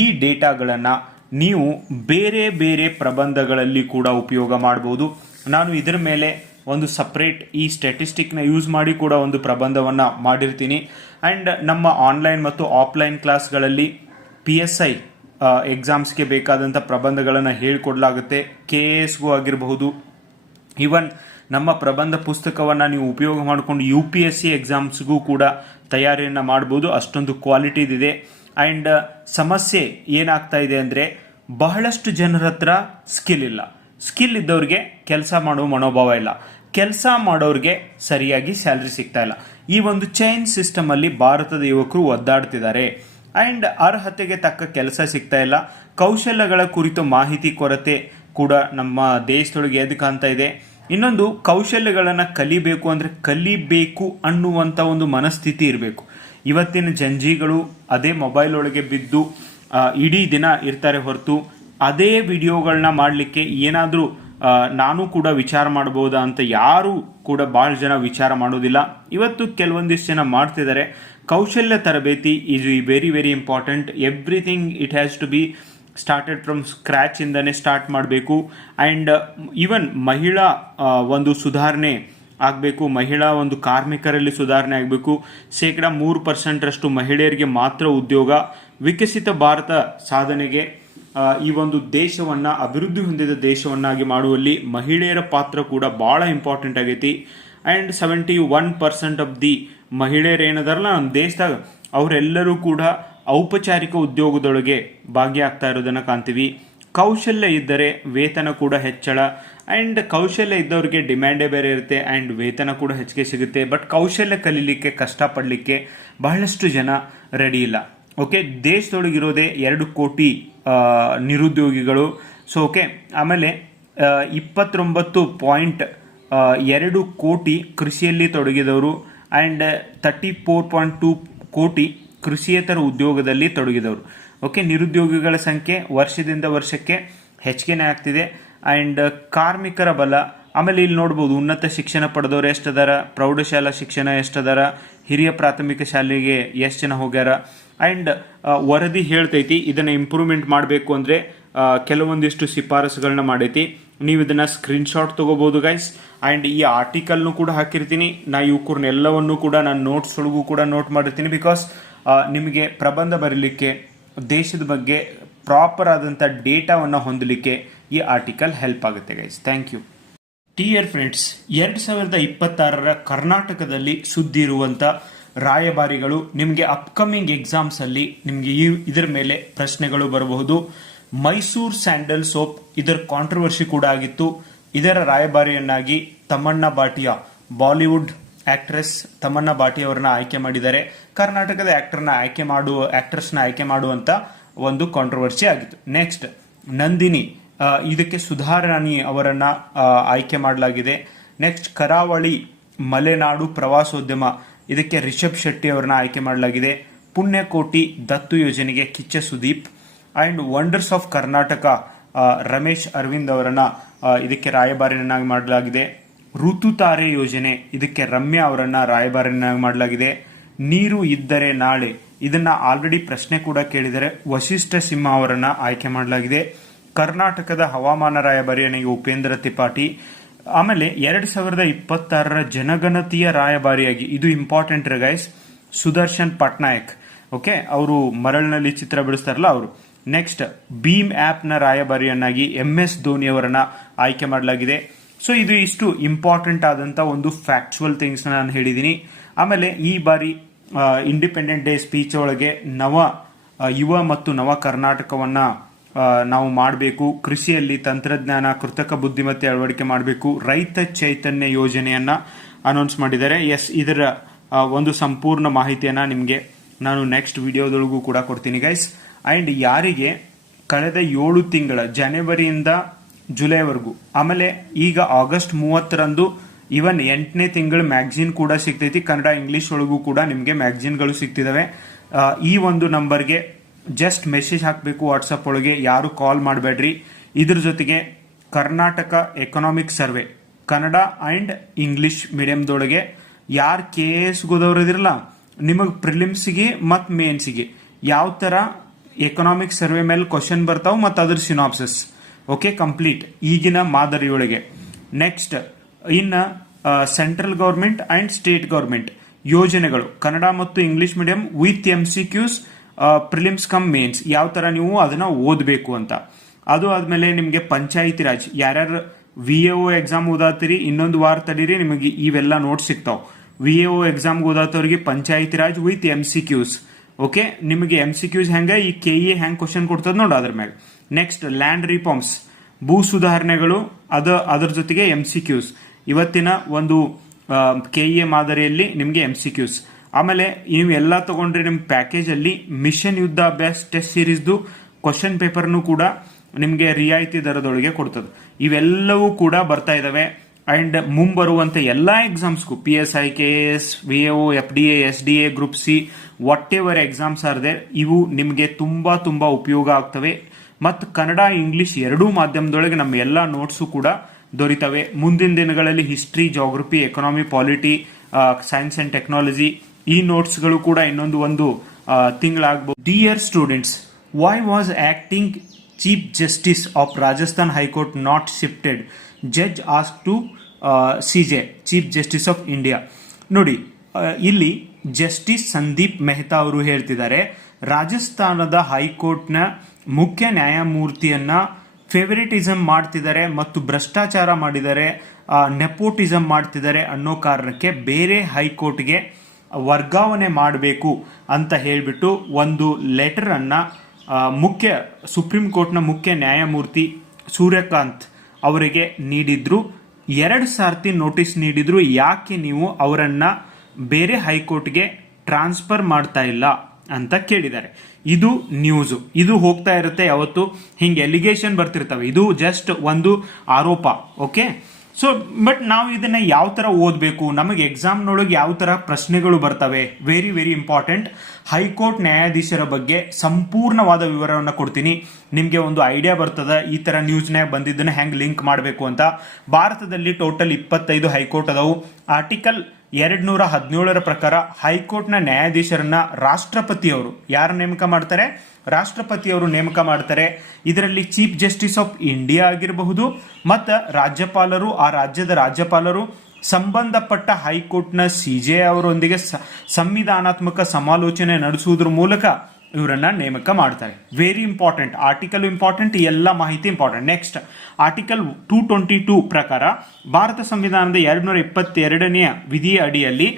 ಈ ಡೇಟಾಗಳನ್ನು ನೀವು ಬೇರೆ ಬೇರೆ ಪ್ರಬಂಧಗಳಲ್ಲಿ ಕೂಡ ಉಪಯೋಗ ಮಾಡ್ಬೋದು. ನಾನು ಇದರ ಮೇಲೆ ಒಂದು ಸಪ್ರೇಟ್ ಈ ಸ್ಟ್ಯಾಟಿಸ್ಟಿಕ್ನ ಯೂಸ್ ಮಾಡಿ ಕೂಡ ಒಂದು ಪ್ರಬಂಧವನ್ನು ಮಾಡಿರ್ತೀನಿ. ಆ್ಯಂಡ್ ನಮ್ಮ ಆನ್ಲೈನ್ ಮತ್ತು ಆಫ್ಲೈನ್ ಕ್ಲಾಸ್ಗಳಲ್ಲಿ PSI ಎಕ್ಸಾಮ್ಸ್ಗೆ ಬೇಕಾದಂಥ ಪ್ರಬಂಧಗಳನ್ನು ಹೇಳಿಕೊಡ್ಲಾಗುತ್ತೆ. KASಗೂ ಆಗಿರಬಹುದು. ಈವನ್ ನಮ್ಮ ಪ್ರಬಂಧ ಪುಸ್ತಕವನ್ನು ನೀವು ಉಪಯೋಗ ಮಾಡಿಕೊಂಡು UPSC ಎಕ್ಸಾಮ್ಸ್ಗೂ ಕೂಡ ತಯಾರಿಯನ್ನು ಮಾಡ್ಬೋದು. ಅಷ್ಟೊಂದು ಕ್ವಾಲಿಟಿ ಇದೆ. ಆ್ಯಂಡ್ ಸಮಸ್ಯೆ ಏನಾಗ್ತಾ ಇದೆ ಅಂದರೆ ಬಹಳಷ್ಟು ಜನರ ಹತ್ರ ಸ್ಕಿಲ್ ಇಲ್ಲ. ಸ್ಕಿಲ್ ಇದ್ದವ್ರಿಗೆ ಕೆಲಸ ಮಾಡೋ ಮನೋಭಾವ ಇಲ್ಲ. ಕೆಲಸ ಮಾಡೋರಿಗೆ ಸರಿಯಾಗಿ ಸ್ಯಾಲ್ರಿ ಸಿಗ್ತಾ ಇಲ್ಲ. ಈ ಒಂದು ಚೈನ್ ಸಿಸ್ಟಮಲ್ಲಿ ಭಾರತದ ಯುವಕರು ಒದ್ದಾಡ್ತಿದ್ದಾರೆ. ಆ್ಯಂಡ್ ಅರ್ಹತೆಗೆ ತಕ್ಕ ಕೆಲಸ ಸಿಗ್ತಾ ಇಲ್ಲ. ಕೌಶಲ್ಯಗಳ ಕುರಿತು ಮಾಹಿತಿ ಕೊರತೆ ಕೂಡ ನಮ್ಮ ದೇಶದೊಳಗೆ ಎದ್ದು ಕಾಣ್ತಾ ಇದೆ. ಇನ್ನೊಂದು, ಕೌಶಲ್ಯಗಳನ್ನು ಕಲಿಬೇಕು ಅಂದರೆ ಕಲಿಬೇಕು ಅನ್ನುವಂಥ ಒಂದು ಮನಸ್ಥಿತಿ ಇರಬೇಕು. ಇವತ್ತಿನ ಜಂಜಿಗಳು ಅದೇ ಮೊಬೈಲ್ ಒಳಗೆ ಬಿದ್ದು ಇಡೀ ದಿನ ಇರ್ತಾರೆ ಹೊರತು ಅದೇ ವಿಡಿಯೋಗಳನ್ನ ಮಾಡಲಿಕ್ಕೆ ಏನಾದರೂ ನಾನು ಕೂಡ ವಿಚಾರ ಮಾಡ್ಬೋದಾ ಅಂತ ಯಾರೂ ಕೂಡ ಭಾಳ ಜನ ವಿಚಾರ ಮಾಡೋದಿಲ್ಲ. ಇವತ್ತು ಕೆಲವೊಂದಿಷ್ಟು ಜನ ಮಾಡ್ತಿದ್ದಾರೆ. ಕೌಶಲ್ಯ ತರಬೇತಿ is very very important. Everything it has to be started from scratch ಇಂದನೇ ಸ್ಟಾರ್ಟ್ ಮಾಡಬೇಕು. ಆ್ಯಂಡ್ ಈವನ್ ಮಹಿಳಾ ಒಂದು ಸುಧಾರಣೆ ಆಗಬೇಕು. ಮಹಿಳಾ ಒಂದು ಕಾರ್ಮಿಕರಲ್ಲಿ ಸುಧಾರಣೆ ಆಗಬೇಕು. ಶೇಕಡಾ 3% ಮಹಿಳೆಯರಿಗೆ ಮಾತ್ರ ಉದ್ಯೋಗ. ವಿಕಸಿತ ಭಾರತ ಸಾಧನೆಗೆ ಈ ಒಂದು ದೇಶವನ್ನು ಅಭಿವೃದ್ಧಿ ಹೊಂದಿದ ದೇಶವನ್ನಾಗಿ ಮಾಡುವಲ್ಲಿ ಮಹಿಳೆಯರ ಪಾತ್ರ ಕೂಡ ಭಾಳ ಇಂಪಾರ್ಟೆಂಟ್ ಆಗೈತಿ. ಆ್ಯಂಡ್ 71% ಆಫ್ ದಿ ಮಹಿಳೆಯರು ಏನದಾರಲ್ಲ ನಮ್ಮ ದೇಶದಾಗ ಅವರೆಲ್ಲರೂ ಕೂಡ ಔಪಚಾರಿಕ ಉದ್ಯೋಗದೊಳಗೆ ಭಾಗಿಯಾಗ್ತಾ ಇರೋದನ್ನು ಕಾಣ್ತೀವಿ. ಕೌಶಲ್ಯ ಇದ್ದರೆ ವೇತನ ಕೂಡ ಹೆಚ್ಚಳ. ಆ್ಯಂಡ್ ಕೌಶಲ್ಯ ಇದ್ದವ್ರಿಗೆ ಡಿಮ್ಯಾಂಡೇ ಬೇರೆ ಇರುತ್ತೆ ಆ್ಯಂಡ್ ವೇತನ ಕೂಡ ಹೆಚ್ಚಿಗೆ ಸಿಗುತ್ತೆ. ಬಟ್ ಕೌಶಲ್ಯ ಕಲೀಲಿಕ್ಕೆ ಕಷ್ಟಪಡಲಿಕ್ಕೆ ಬಹಳಷ್ಟು ಜನ ರೆಡಿ ಇಲ್ಲ. ಓಕೆ, ದೇಶದೊಳಗಿರೋದೇ 2 ಕೋಟಿ ನಿರುದ್ಯೋಗಿಗಳು. ಸೊ ಓಕೆ, ಆಮೇಲೆ 29.2 ಕೋಟಿ ಕೃಷಿಯಲ್ಲಿ ತೊಡಗಿದವರು ಆ್ಯಂಡ್ 34.2 ಕೋಟಿ ಕೃಷಿಯೇತರ ಉದ್ಯೋಗದಲ್ಲಿ ತೊಡಗಿದವರು. ಓಕೆ, ನಿರುದ್ಯೋಗಿಗಳ ಸಂಖ್ಯೆ ವರ್ಷದಿಂದ ವರ್ಷಕ್ಕೆ ಹೆಚ್ಚಿಗೆನೇ ಆಗ್ತಿದೆ. ಆ್ಯಂಡ್ ಕಾರ್ಮಿಕರ ಬಲ, ಆಮೇಲೆ ಇಲ್ಲಿ ನೋಡ್ಬೋದು ಉನ್ನತ ಶಿಕ್ಷಣ ಪಡೆದವರು ಎಷ್ಟದಾರ, ಪ್ರೌಢಶಾಲಾ ಶಿಕ್ಷಣ ಎಷ್ಟದಾರ, ಹಿರಿಯ ಪ್ರಾಥಮಿಕ ಶಾಲೆಗೆ ಎಷ್ಟು ಜನ ಹೋಗ್ಯಾರ. ಆ್ಯಂಡ್ ವರದಿ ಹೇಳ್ತೈತಿ ಇದನ್ನು ಇಂಪ್ರೂವ್ಮೆಂಟ್ ಮಾಡಬೇಕು ಅಂದರೆ ಕೆಲವೊಂದಿಷ್ಟು ಶಿಫಾರಸುಗಳನ್ನ ಮಾಡೈತಿ. ನೀವು ಇದನ್ನು ಸ್ಕ್ರೀನ್ಶಾಟ್ ತೊಗೋಬೋದು ಗೈಸ್. ಆ್ಯಂಡ್ ಈ ಆರ್ಟಿಕಲ್ನು ಕೂಡ ಹಾಕಿರ್ತೀನಿ. ನಾ ಇವ್ಕೂರ್ನೆಲ್ಲವನ್ನು ಕೂಡ ನಾನು ನೋಟ್ಸ್ ಒಳಗೂ ಕೂಡ ನೋಟ್ ಮಾಡಿರ್ತೀನಿ. ಬಿಕಾಸ್ ನಿಮಗೆ ಪ್ರಬಂಧ ಬರೀಲಿಕ್ಕೆ ದೇಶದ ಬಗ್ಗೆ ಪ್ರಾಪರ್ ಆದಂಥ ಡೇಟಾವನ್ನು ಹೊಂದಲಿಕ್ಕೆ ಈ ಆರ್ಟಿಕಲ್ ಹೆಲ್ಪ್ ಆಗುತ್ತೆ guys. Thank you. Dear friends, 2026 ಕರ್ನಾಟಕದಲ್ಲಿ ಸುದ್ದಿ ಇರುವಂಥ ರಾಯಭಾರಿಗಳು ನಿಮಗೆ ಅಪ್ಕಮಿಂಗ್ ಎಕ್ಸಾಮ್ಸಲ್ಲಿ ನಿಮಗೆ ಇದರ ಮೇಲೆ ಪ್ರಶ್ನೆಗಳು ಬರಬಹುದು. ಮೈಸೂರು ಸ್ಯಾಂಡಲ್ ಸೋಪ್ ಇದರ ಕಾಂಟ್ರವರ್ಸಿ ಕೂಡ ಆಗಿತ್ತು. ಇದರ ರಾಯಭಾರಿಯನ್ನಾಗಿ ತಮನ್ನಾ ಭಾಟಿಯಾ, ಬಾಲಿವುಡ್ ಆಕ್ಟ್ರೆಸ್ ತಮನ್ನಾ ಭಾಟಿಯಾ ಅವರನ್ನ ಆಯ್ಕೆ ಮಾಡಿದ್ದಾರೆ. ಕರ್ನಾಟಕದ ಆಕ್ಟ್ರೆಸ್ನ ಆಯ್ಕೆ ಮಾಡುವಂತ ಒಂದು ಕಾಂಟ್ರವರ್ಸಿ ಆಗಿತ್ತು. ನೆಕ್ಸ್ಟ್, ನಂದಿನಿ, ಇದಕ್ಕೆ ಸುಧಾರಾಣಿ ಅವರನ್ನ ಆಯ್ಕೆ ಮಾಡಲಾಗಿದೆ. ನೆಕ್ಸ್ಟ್, ಕರಾವಳಿ ಮಲೆನಾಡು ಪ್ರವಾಸೋದ್ಯಮ, ಇದಕ್ಕೆ ರಿಷಬ್ ಶೆಟ್ಟಿ ಅವರನ್ನ ಆಯ್ಕೆ ಮಾಡಲಾಗಿದೆ. ಪುಣ್ಯಕೋಟಿ ದತ್ತು ಯೋಜನೆಗೆ Kichcha Sudeep. And wonders of Karnataka Ramesh Aravind ಅವರನ್ನ ಇದಕ್ಕೆ ರಾಯಭಾರಿಯನ್ನಾಗಿ ಮಾಡಲಾಗಿದೆ. ಋತುತಾರೆ ಯೋಜನೆ, ಇದಕ್ಕೆ ರಮ್ಯಾ ಅವರನ್ನ ರಾಯಭಾರಿಯನ್ನಾಗಿ ಮಾಡಲಾಗಿದೆ. ನೀರು ಇದ್ದರೆ ನಾಳೆ, ಇದನ್ನ ಆಲ್ರೆಡಿ ಪ್ರಶ್ನೆ ಕೂಡ ಕೇಳಿದರೆ ವಶಿಷ್ಠ ಸಿಂಹ ಅವರನ್ನ ಆಯ್ಕೆ ಮಾಡಲಾಗಿದೆ. ಕರ್ನಾಟಕದ ಹವಾಮಾನ ರಾಯಭಾರಿಯನ್ನಾಗಿ ಉಪೇಂದ್ರ ತ್ರಿಪಾಠಿ. ಆಮೇಲೆ 2026 ಜನಗಣತಿಯ ರಾಯಭಾರಿಯಾಗಿ, ಇದು important guys, Sudarshan Patnaik. Okay, ಅವರು ಮರಳಿನಲ್ಲಿ ಚಿತ್ರ ಬಿಡಿಸ್ತಾರಲ್ಲ ಅವರು. ನೆಕ್ಸ್ಟ್, ಭೀಮ್ ಆ್ಯಪ್ನ ರಾಯಭಾರಿಯನ್ನಾಗಿ MS ಧೋನಿ ಅವರನ್ನ ಆಯ್ಕೆ ಮಾಡಲಾಗಿದೆ. ಸೊ ಇದು ಇಷ್ಟು ಇಂಪಾರ್ಟೆಂಟ್ ಆದಂಥ ಒಂದು ಫ್ಯಾಕ್ಚುವಲ್ ಥಿಂಗ್ಸ್ನ ನಾನು ಹೇಳಿದ್ದೀನಿ. ಆಮೇಲೆ ಈ ಬಾರಿ ಇಂಡಿಪೆಂಡೆಂಟ್ ಡೇ ಸ್ಪೀಚ್ ಒಳಗೆ ಯುವ ಮತ್ತು ನವ ಕರ್ನಾಟಕವನ್ನ ನಾವು ಮಾಡಬೇಕು, ಕೃಷಿಯಲ್ಲಿ ತಂತ್ರಜ್ಞಾನ ಕೃತಕ ಬುದ್ಧಿಮತ್ತೆ ಅಳವಡಿಕೆ ಮಾಡಬೇಕು, ರೈತ ಚೈತನ್ಯ ಯೋಜನೆಯನ್ನ ಅನೌನ್ಸ್ ಮಾಡಿದ್ದಾರೆ. ಎಸ್, ಇದರ ಒಂದು ಸಂಪೂರ್ಣ ಮಾಹಿತಿಯನ್ನ ನಿಮಗೆ ನಾನು ನೆಕ್ಸ್ಟ್ ವಿಡಿಯೋದೊಳಗೂ ಕೂಡ ಕೊಡ್ತೀನಿ ಗೈಸ್. ಅಂಡ್ ಯಾರಿಗೆ ಕಳೆದ 7 ತಿಂಗಳ ಜನವರಿಯಿಂದ ಜುಲೈವರೆಗೂ, ಆಮೇಲೆ ಈಗ ಆಗಸ್ಟ್ 30ರಂದು ಇವನ್ 8ನೇ ತಿಂಗಳ ಮ್ಯಾಗಝಿನ್ ಕೂಡ ಸಿಗ್ತೈತಿ. ಕನ್ನಡ ಇಂಗ್ಲಿಷ್ ಒಳಗೂ ಕೂಡ ನಿಮಗೆ ಮ್ಯಾಗಝಿನ್ಗಳು ಸಿಗ್ತಿದಾವೆ. ಈ ಒಂದು ನಂಬರ್ಗೆ ಜಸ್ಟ್ ಮೆಸೇಜ್ ಹಾಕಬೇಕು ವಾಟ್ಸಪ್ ಒಳಗೆ, ಯಾರು ಕಾಲ್ ಮಾಡಬೇಡ್ರಿ. ಇದ್ರ ಜೊತೆಗೆ Karnataka economic survey Kannada and English ಮೀಡಿಯಂದೊಳಗೆ ಯಾರು KAS ಓದೋರಿದಿರಲ್ಲ, ನಿಮಗೆ ಪ್ರಿಲಿಮ್ಸ್ಗೆ ಮತ್ತು ಮೇನ್ಸ್ಗೆ ಯಾವ ಥರ ಎಕನಾಮಿಕ್ ಸರ್ವೆ ಮೇಲೆ ಕ್ವಶನ್ ಬರ್ತಾವೆ ಮತ್ತು ಅದ್ರ ಸಿನಾಪ್ಸಿಸ್ ಓಕೆ ಕಂಪ್ಲೀಟ್ ಈಗಿನ ಮಾದರಿಯೊಳಗೆ. ನೆಕ್ಸ್ಟ್ ಇನ್ನು central government and state government ಯೋಜನೆಗಳು ಕನ್ನಡ ಮತ್ತು English medium with MCQs prelims come mains ಯಾವ ತರ ನೀವು ಅದನ್ನ ಓದಬೇಕು ಅಂತ. ಅದು ಆದ್ಮೇಲೆ ನಿಮಗೆ ಪಂಚಾಯಿತಿ ರಾಜ್ ಯಾರ್ಯಾರು VAO ಎಕ್ಸಾಮ್ ಓದಾತಿರಿ ಇನ್ನೊಂದು ವಾರ ತಡೀರಿ, ನಿಮಗೆ ಇವೆಲ್ಲ ನೋಟ್ಸ್ ಸಿಗ್ತಾವ್. VAO ಎಕ್ಸಾಮ್ ಓದಾತವ್ರಿಗೆ panchayati raj with MCQs okay. ನಿಮಗೆ MCQs ಹೆಂಗ ಈ KE ಹೆಂಗ್ ಕ್ವಶನ್ ಕೊಡ್ತದ ನೋಡ ಅದ್ರ ಮ್ಯಾಗ. ನೆಕ್ಸ್ಟ್ ಲ್ಯಾಂಡ್ ರಿಫಾರ್ಮ್ಸ್ ಭೂ ಸುಧಾರಣೆಗಳು ಅದರ ಜೊತೆಗೆ MCQs ಇವತ್ತಿನ ಒಂದು KE ಮಾದರಿಯಲ್ಲಿ ನಿಮಗೆ MCQs. ಆಮೇಲೆ ನೀವು ಎಲ್ಲ ತಗೊಂಡ್ರೆ ನಿಮ್ಮ ಪ್ಯಾಕೇಜ್ ಅಲ್ಲಿ ಮಿಷನ್ ಯುದ್ಧ ಅಭ್ಯಾಸ ಟೆಸ್ಟ್ ಸೀರೀಸ್ದು ಕ್ವಶನ್ ಪೇಪರ್ನು ಕೂಡ ನಿಮಗೆ ರಿಯಾಯಿತಿ ದರದೊಳಗೆ ಕೊಡ್ತದೆ. ಇವೆಲ್ಲವೂ ಕೂಡ ಬರ್ತಾ ಇದಾವೆ. ಅಂಡ್ ಮುಂಬರುವಂತ ಎಲ್ಲಾ ಎಕ್ಸಾಮ್ಸ್ಗೂ PSI KAS VAO FDA SDA group C whatever exams are there, ಇವು ನಿಮಗೆ ತುಂಬಾ ತುಂಬಾ ಉಪಯೋಗ ಆಗ್ತವೆ. ಮತ್ತು ಕನ್ನಡ ಇಂಗ್ಲಿಷ್ ಎರಡೂ ಮಾಧ್ಯಮದೊಳಗೆ ನಮ್ಮ ಎಲ್ಲಾ ನೋಟ್ಸು ಕೂಡ ದೊರೀತವೆ. ಮುಂದಿನ ದಿನಗಳಲ್ಲಿ history, geography, economy, polity, science and technology ಈ ನೋಟ್ಸ್ಗಳು ಕೂಡ ಇನ್ನೊಂದು ತಿಂಗಳಾಗಬಹುದು. Dear students, why was acting chief justice of Rajasthan high court not shifted? Judge ask to CJ chief justice of India. ನೋಡಿ, ಇಲ್ಲಿ ಜಸ್ಟಿಸ್ ಸಂದೀಪ್ ಮೆಹ್ತಾ ಅವರು ಹೇಳ್ತಿದ್ದಾರೆ, ರಾಜಸ್ಥಾನದ ಹೈಕೋರ್ಟ್ನ ಮುಖ್ಯ ನ್ಯಾಯಮೂರ್ತಿಯನ್ನ ಫೇವರಿಟಿಸಮ್ ಮಾಡ್ತಿದ್ದಾರೆ ಮತ್ತು ಭ್ರಷ್ಟಾಚಾರ ಮಾಡಿದ್ದಾರೆ, ನೆಪೋಟಿಸಮ್ ಮಾಡ್ತಿದ್ದಾರೆ ಅನ್ನೋ ಕಾರಣಕ್ಕೆ ಬೇರೆ ಹೈಕೋರ್ಟ್ಗೆ ವರ್ಗಾವಣೆ ಮಾಡಬೇಕು ಅಂತ ಹೇಳಿಬಿಟ್ಟು ಒಂದು ಲೆಟರ್ ಅನ್ನ ಸುಪ್ರೀಂ ಕೋರ್ಟ್ನ ಮುಖ್ಯ ನ್ಯಾಯಮೂರ್ತಿ ಸೂರ್ಯಕಾಂತ್ ಅವರಿಗೆ ನೀಡಿದ್ರು. 2 ಸಾರ್ತಿ ನೋಟಿಸ್ ನೀಡಿದ್ರು, ಯಾಕೆ ನೀವು ಅವರನ್ನ ಬೇರೆ ಹೈಕೋರ್ಟ್ಗೆ ಟ್ರಾನ್ಸ್ಫರ್ ಮಾಡ್ತಾ ಇಲ್ಲ ಅಂತ ಕೇಳಿದ್ದಾರೆ. ಇದು ನ್ಯೂಸ್, ಇದು ಹೋಗ್ತಾ ಇರುತ್ತೆ ಯಾವತ್ತು ಹಿಂಗೆ ಎಲಿಗೇಷನ್ ಬರ್ತಿರ್ತವೆ, ಇದು ಜಸ್ಟ್ ಒಂದು ಆರೋಪ ಓಕೆ. ಸೊ ಬಟ್ ನಾವು ಇದನ್ನ ಯಾವ ತರ ಓದಬೇಕು, ನಮಗೆ ಎಕ್ಸಾಮ್ನೊಳಗೆ ಯಾವ ತರ ಪ್ರಶ್ನೆಗಳು ಬರ್ತವೆ, ವೆರಿ ವೆರಿ ಇಂಪಾರ್ಟೆಂಟ್. ಹೈಕೋರ್ಟ್ ನ್ಯಾಯಾಧೀಶರ ಬಗ್ಗೆ ಸಂಪೂರ್ಣವಾದ ವಿವರವನ್ನು ಕೊಡ್ತೀನಿ, ನಿಮಗೆ ಒಂದು ಐಡಿಯಾ ಬರ್ತದ ಈ ತರ ನ್ಯೂಸ್ನ್ಯಾಗ ಬಂದಿದ್ದನ್ನ ಹೆಂಗ್ ಲಿಂಕ್ ಮಾಡಬೇಕು ಅಂತ. ಭಾರತದಲ್ಲಿ ಟೋಟಲ್ 25 ಹೈಕೋರ್ಟ್ ಅದಾವು. ಆರ್ಟಿಕಲ್ 217 ಪ್ರಕಾರ ಹೈಕೋರ್ಟ್ನ ನ್ಯಾಯಾಧೀಶರನ್ನ ರಾಷ್ಟ್ರಪತಿಯವರು ಯಾರು ನೇಮಕ ಮಾಡ್ತಾರೆ? ರಾಷ್ಟ್ರಪತಿಯವರು ನೇಮಕ ಮಾಡ್ತಾರೆ. ಇದರಲ್ಲಿ ಚೀಫ್ ಜಸ್ಟಿಸ್ ಆಫ್ ಇಂಡಿಯಾ ಆಗಿರಬಹುದು ಮತ್ತು ರಾಜ್ಯಪಾಲರು, ಆ ರಾಜ್ಯದ ರಾಜ್ಯಪಾಲರು ಸಂಬಂಧಪಟ್ಟ ಹೈಕೋರ್ಟ್ನ CJ ಅವರೊಂದಿಗೆ ಸಂವಿಧಾನಾತ್ಮಕ ಸಮಾಲೋಚನೆ ನಡೆಸುವುದರ ಮೂಲಕ ಇವರನ್ನ ನೇಮಕ ಮಾಡ್ತಾರೆ. ವೆರಿ ಇಂಪಾರ್ಟೆಂಟ್, ಆರ್ಟಿಕಲ್ ಇಂಪಾರ್ಟೆಂಟ್, ಎಲ್ಲ ಮಾಹಿತಿ ಇಂಪಾರ್ಟೆಂಟ್. ನೆಕ್ಸ್ಟ್ ಆರ್ಟಿಕಲ್ 222 ಪ್ರಕಾರ ಭಾರತ ಸಂವಿಧಾನದ 222ನೇ ವಿಧಿಯ ಅಡಿಯಲ್ಲಿ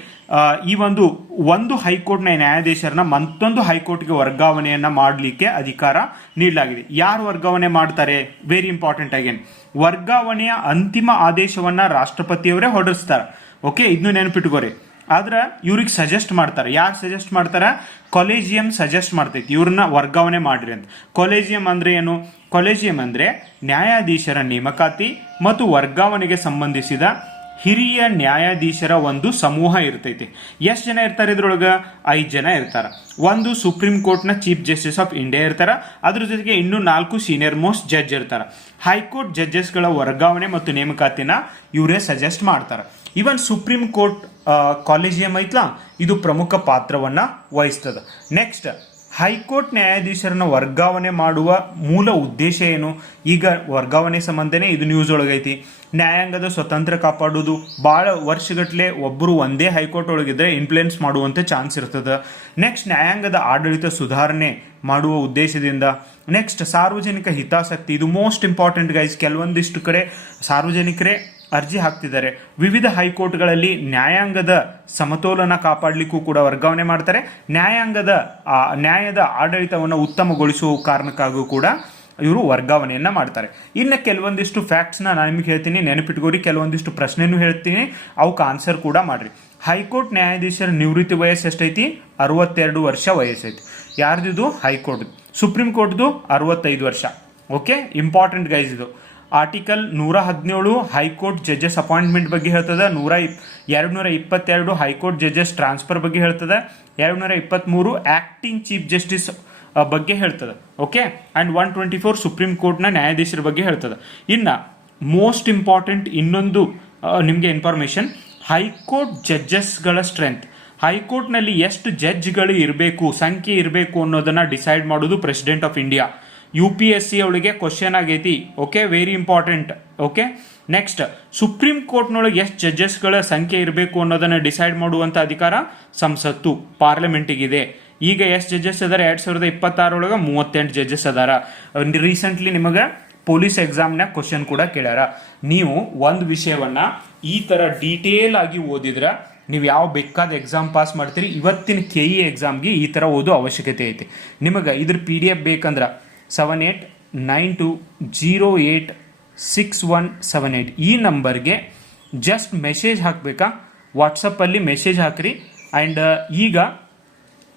ಈ ಒಂದು ಹೈಕೋರ್ಟ್ನ ನ್ಯಾಯಾಧೀಶರನ್ನ ಮತ್ತೊಂದು ಹೈಕೋರ್ಟ್ಗೆ ವರ್ಗಾವಣೆಯನ್ನ ಮಾಡಲಿಕ್ಕೆ ಅಧಿಕಾರ ನೀಡಲಾಗಿದೆ. ಯಾರು ವರ್ಗಾವಣೆ ಮಾಡ್ತಾರೆ? ವೆರಿ ಇಂಪಾರ್ಟೆಂಟ್ ಅಗೇನ್, ವರ್ಗಾವಣೆಯ ಅಂತಿಮ ಆದೇಶವನ್ನ ರಾಷ್ಟ್ರಪತಿಯವರೇ ಹೊರಡಿಸ್ತಾರೆ ಓಕೆ. ಇದನ್ನು ನೆನಪಿಟ್ಕೋರಿ. ಆದ್ರೆ ಇವ್ರಿಗೆ ಸಜೆಸ್ಟ್ ಮಾಡ್ತಾರೆ. ಯಾರು ಸಜೆಸ್ಟ್ ಮಾಡ್ತಾರ? ಕಾಲೇಜಿಯಂ ಸಜೆಸ್ಟ್ ಮಾಡ್ತೈತಿ ಇವ್ರನ್ನ ವರ್ಗಾವಣೆ ಮಾಡ್ರಿ ಅಂತ. ಕಾಲೇಜಿಯಂ ಅಂದ್ರೆ ಏನು? ಕಾಲೇಜಿಯಂ ಅಂದ್ರೆ ನ್ಯಾಯಾಧೀಶರ ನೇಮಕಾತಿ ಮತ್ತು ವರ್ಗಾವಣೆಗೆ ಸಂಬಂಧಿಸಿದ ಹಿರಿಯ ನ್ಯಾಯಾಧೀಶರ ಒಂದು ಸಮೂಹ ಇರ್ತೈತಿ. ಎಷ್ಟು ಜನ ಇರ್ತಾರೆ ಇದ್ರೊಳಗ? 5 ಜನ ಇರ್ತಾರ. ಒಂದು ಸುಪ್ರೀಂ ಕೋರ್ಟ್ನ ಚೀಫ್ ಜಸ್ಟಿಸ್ ಆಫ್ ಇಂಡಿಯಾ ಇರ್ತಾರ, ಅದ್ರ ಜೊತೆಗೆ ಇನ್ನೂ 4 ಸೀನಿಯರ್ ಮೋಸ್ಟ್ ಜಡ್ಜ್ ಇರ್ತಾರ. ಹೈಕೋರ್ಟ್ ಜಡ್ಜಸ್ಗಳ ವರ್ಗಾವಣೆ ಮತ್ತು ನೇಮಕಾತಿನ ಇವರೇ ಸಜೆಸ್ಟ್ ಮಾಡ್ತಾರ. ಇವನ್ ಸುಪ್ರೀಂ ಕೋರ್ಟ್ ಕಾಲೇಜಿಯಂ ಐತ್ಲಾ, ಇದು ಪ್ರಮುಖ ಪಾತ್ರವನ್ನ ವಹಿಸ್ತದ. ನೆಕ್ಸ್ಟ್ ಹೈಕೋರ್ಟ್ ನ್ಯಾಯಾಧೀಶರನ್ನ ವರ್ಗಾವಣೆ ಮಾಡುವ ಮೂಲ ಉದ್ದೇಶ ಏನು? ಈಗ ವರ್ಗಾವಣೆ ಸಂಬಂಧನೇ ಇದು ನ್ಯೂಸ್ ಒಳಗೈತಿ. ನ್ಯಾಯಾಂಗದ ಸ್ವತಂತ್ರ ಕಾಪಾಡುವುದು. ಭಾಳ ವರ್ಷಗಟ್ಟಲೆ ಒಬ್ಬರು ಒಂದೇ ಹೈಕೋರ್ಟ್ ಒಳಗಿದ್ರೆ ಇನ್ಫ್ಲುಯೆನ್ಸ್ ಮಾಡುವಂಥ ಚಾನ್ಸ್ ಇರ್ತದೆ. ನೆಕ್ಸ್ಟ್ ನ್ಯಾಯಾಂಗದ ಆಡಳಿತ ಸುಧಾರಣೆ ಮಾಡುವ ಉದ್ದೇಶದಿಂದ. ನೆಕ್ಸ್ಟ್ ಸಾರ್ವಜನಿಕ ಹಿತಾಸಕ್ತಿ, ಇದು ಮೋಸ್ಟ್ ಇಂಪಾರ್ಟೆಂಟ್ ಗೈಸ್. ಕೆಲವೊಂದಿಷ್ಟು ಕಡೆ ಸಾರ್ವಜನಿಕರೇ ಅರ್ಜಿ ಹಾಕ್ತಿದ್ದಾರೆ. ವಿವಿಧ ಹೈಕೋರ್ಟ್ಗಳಲ್ಲಿ ನ್ಯಾಯಾಂಗದ ಸಮತೋಲನ ಕಾಪಾಡಲಿಕ್ಕೂ ಕೂಡ ವರ್ಗಾವಣೆ ಮಾಡ್ತಾರೆ. ನ್ಯಾಯದ ಆಡಳಿತವನ್ನು ಉತ್ತಮಗೊಳಿಸುವ ಕಾರಣಕ್ಕಾಗೂ ಕೂಡ ಇವರು ವರ್ಗಾವಣೆಯನ್ನ ಮಾಡ್ತಾರೆ. ಇನ್ನು ಕೆಲವೊಂದಿಷ್ಟು ಫ್ಯಾಕ್ಟ್ಸ್ನ ನಾನು ನಿಮಗೆ ಹೇಳ್ತೀನಿ, ನೆನಪಿಟ್ಕೋರಿ. ಕೆಲವೊಂದಿಷ್ಟು ಪ್ರಶ್ನೆನೂ ಹೇಳ್ತೀನಿ, ಅವಕ್ಕೆ ಆನ್ಸರ್ ಕೂಡ ಮಾಡ್ರಿ. ಹೈಕೋರ್ಟ್ ನ್ಯಾಯಾಧೀಶರ ನಿವೃತ್ತಿ ವಯಸ್ಸು ಎಷ್ಟೈತಿ? 62 ವರ್ಷ ವಯಸ್ಸೈತಿ. ಯಾರ್ದಿದು? ಹೈಕೋರ್ಟ್. ಸುಪ್ರೀಂ ಕೋರ್ಟ್ದು 65 ವರ್ಷ. ಓಕೆ, ಇಂಪಾರ್ಟೆಂಟ್ ಗೈಸ್ ಇದು. ಆರ್ಟಿಕಲ್ 117 ಹೈಕೋರ್ಟ್ ಜಡ್ಜಸ್ ಅಪಾಯಿಂಟ್ಮೆಂಟ್ ಬಗ್ಗೆ ಹೇಳ್ತದೆ. 222 ಹೈಕೋರ್ಟ್ ಜಡ್ಜಸ್ ಟ್ರಾನ್ಸ್ಫರ್ ಬಗ್ಗೆ ಹೇಳ್ತದೆ. 223 ಆಕ್ಟಿಂಗ್ ಚೀಫ್ ಜಸ್ಟಿಸ್ ಬಗ್ಗೆ ಹೇಳ್ತದೆ. ಓಕೆ, ಆ್ಯಂಡ್ 124 ಸುಪ್ರೀಂ ಕೋರ್ಟ್ನ ನ್ಯಾಯಾಧೀಶರ ಬಗ್ಗೆ ಹೇಳ್ತದೆ. ಇನ್ನು ಮೋಸ್ಟ್ ಇಂಪಾರ್ಟೆಂಟ್ ಇನ್ನೊಂದು ನಿಮಗೆ ಇನ್ಫಾರ್ಮೇಷನ್, ಹೈಕೋರ್ಟ್ ಜಡ್ಜಸ್ಗಳ ಸ್ಟ್ರೆಂತ್. ಹೈಕೋರ್ಟ್ನಲ್ಲಿ ಎಷ್ಟು ಜಡ್ಜ್ಗಳು ಇರಬೇಕು, ಸಂಖ್ಯೆ ಇರಬೇಕು ಅನ್ನೋದನ್ನ ಡಿಸೈಡ್ ಮಾಡೋದು ಪ್ರೆಸಿಡೆಂಟ್ ಆಫ್ ಇಂಡಿಯಾ. UPSC ಅವಳಿಗೆ ಕ್ವಶನ್ ಆಗೈತಿ. Okay, very important. Okay, next, supreme ಕೋರ್ಟ್ನೊಳಗೆ ಎಷ್ಟು ಜಡ್ಜಸ್ಗಳ ಸಂಖ್ಯೆ ಇರಬೇಕು ಅನ್ನೋದನ್ನ ಡಿಸೈಡ್ ಮಾಡುವಂಥ ಅಧಿಕಾರ ಸಂಸತ್ತು, ಪಾರ್ಲಿಮೆಂಟಿಗಿದೆ. ಈಗ ಎಷ್ಟು ಜಡ್ಜಸ್ ಅದಾರ? 2026 ಒಳಗೆ 38 ಜಡ್ಜಸ್ ಅದಾರ. ರೀಸೆಂಟ್ಲಿ ನಿಮಗೆ ಪೊಲೀಸ್ ಎಕ್ಸಾಮ್ನ ಕ್ವಶನ್ ಕೂಡ ಕೇಳ್ಯಾರ. ನೀವು ಒಂದು ವಿಷಯವನ್ನ ಈ ತರ ಡೀಟೇಲ್ ಆಗಿ ಓದಿದ್ರೆ ನೀವು ಯಾವ ಬೇಕಾದ ಎಕ್ಸಾಮ್ ಪಾಸ್ ಮಾಡ್ತೀರಿ. ಇವತ್ತಿನ KE ಎಕ್ಸಾಮ್ಗೆ ಈ ಥರ ಓದೋ ಅವಶ್ಯಕತೆ ಐತಿ. ನಿಮಗೆ ಇದ್ರ PDF ಬೇಕಂದ್ರೆ 7892086178 ಈ ನಂಬರ್ಗೆ ಜಸ್ಟ್ ಮೆಸೇಜ್ ಹಾಕಬೇಕಾ, ವಾಟ್ಸಪ್ಪಲ್ಲಿ ಮೆಸೇಜ್ ಹಾಕ್ರಿ. ಆ್ಯಂಡ್ ಈಗ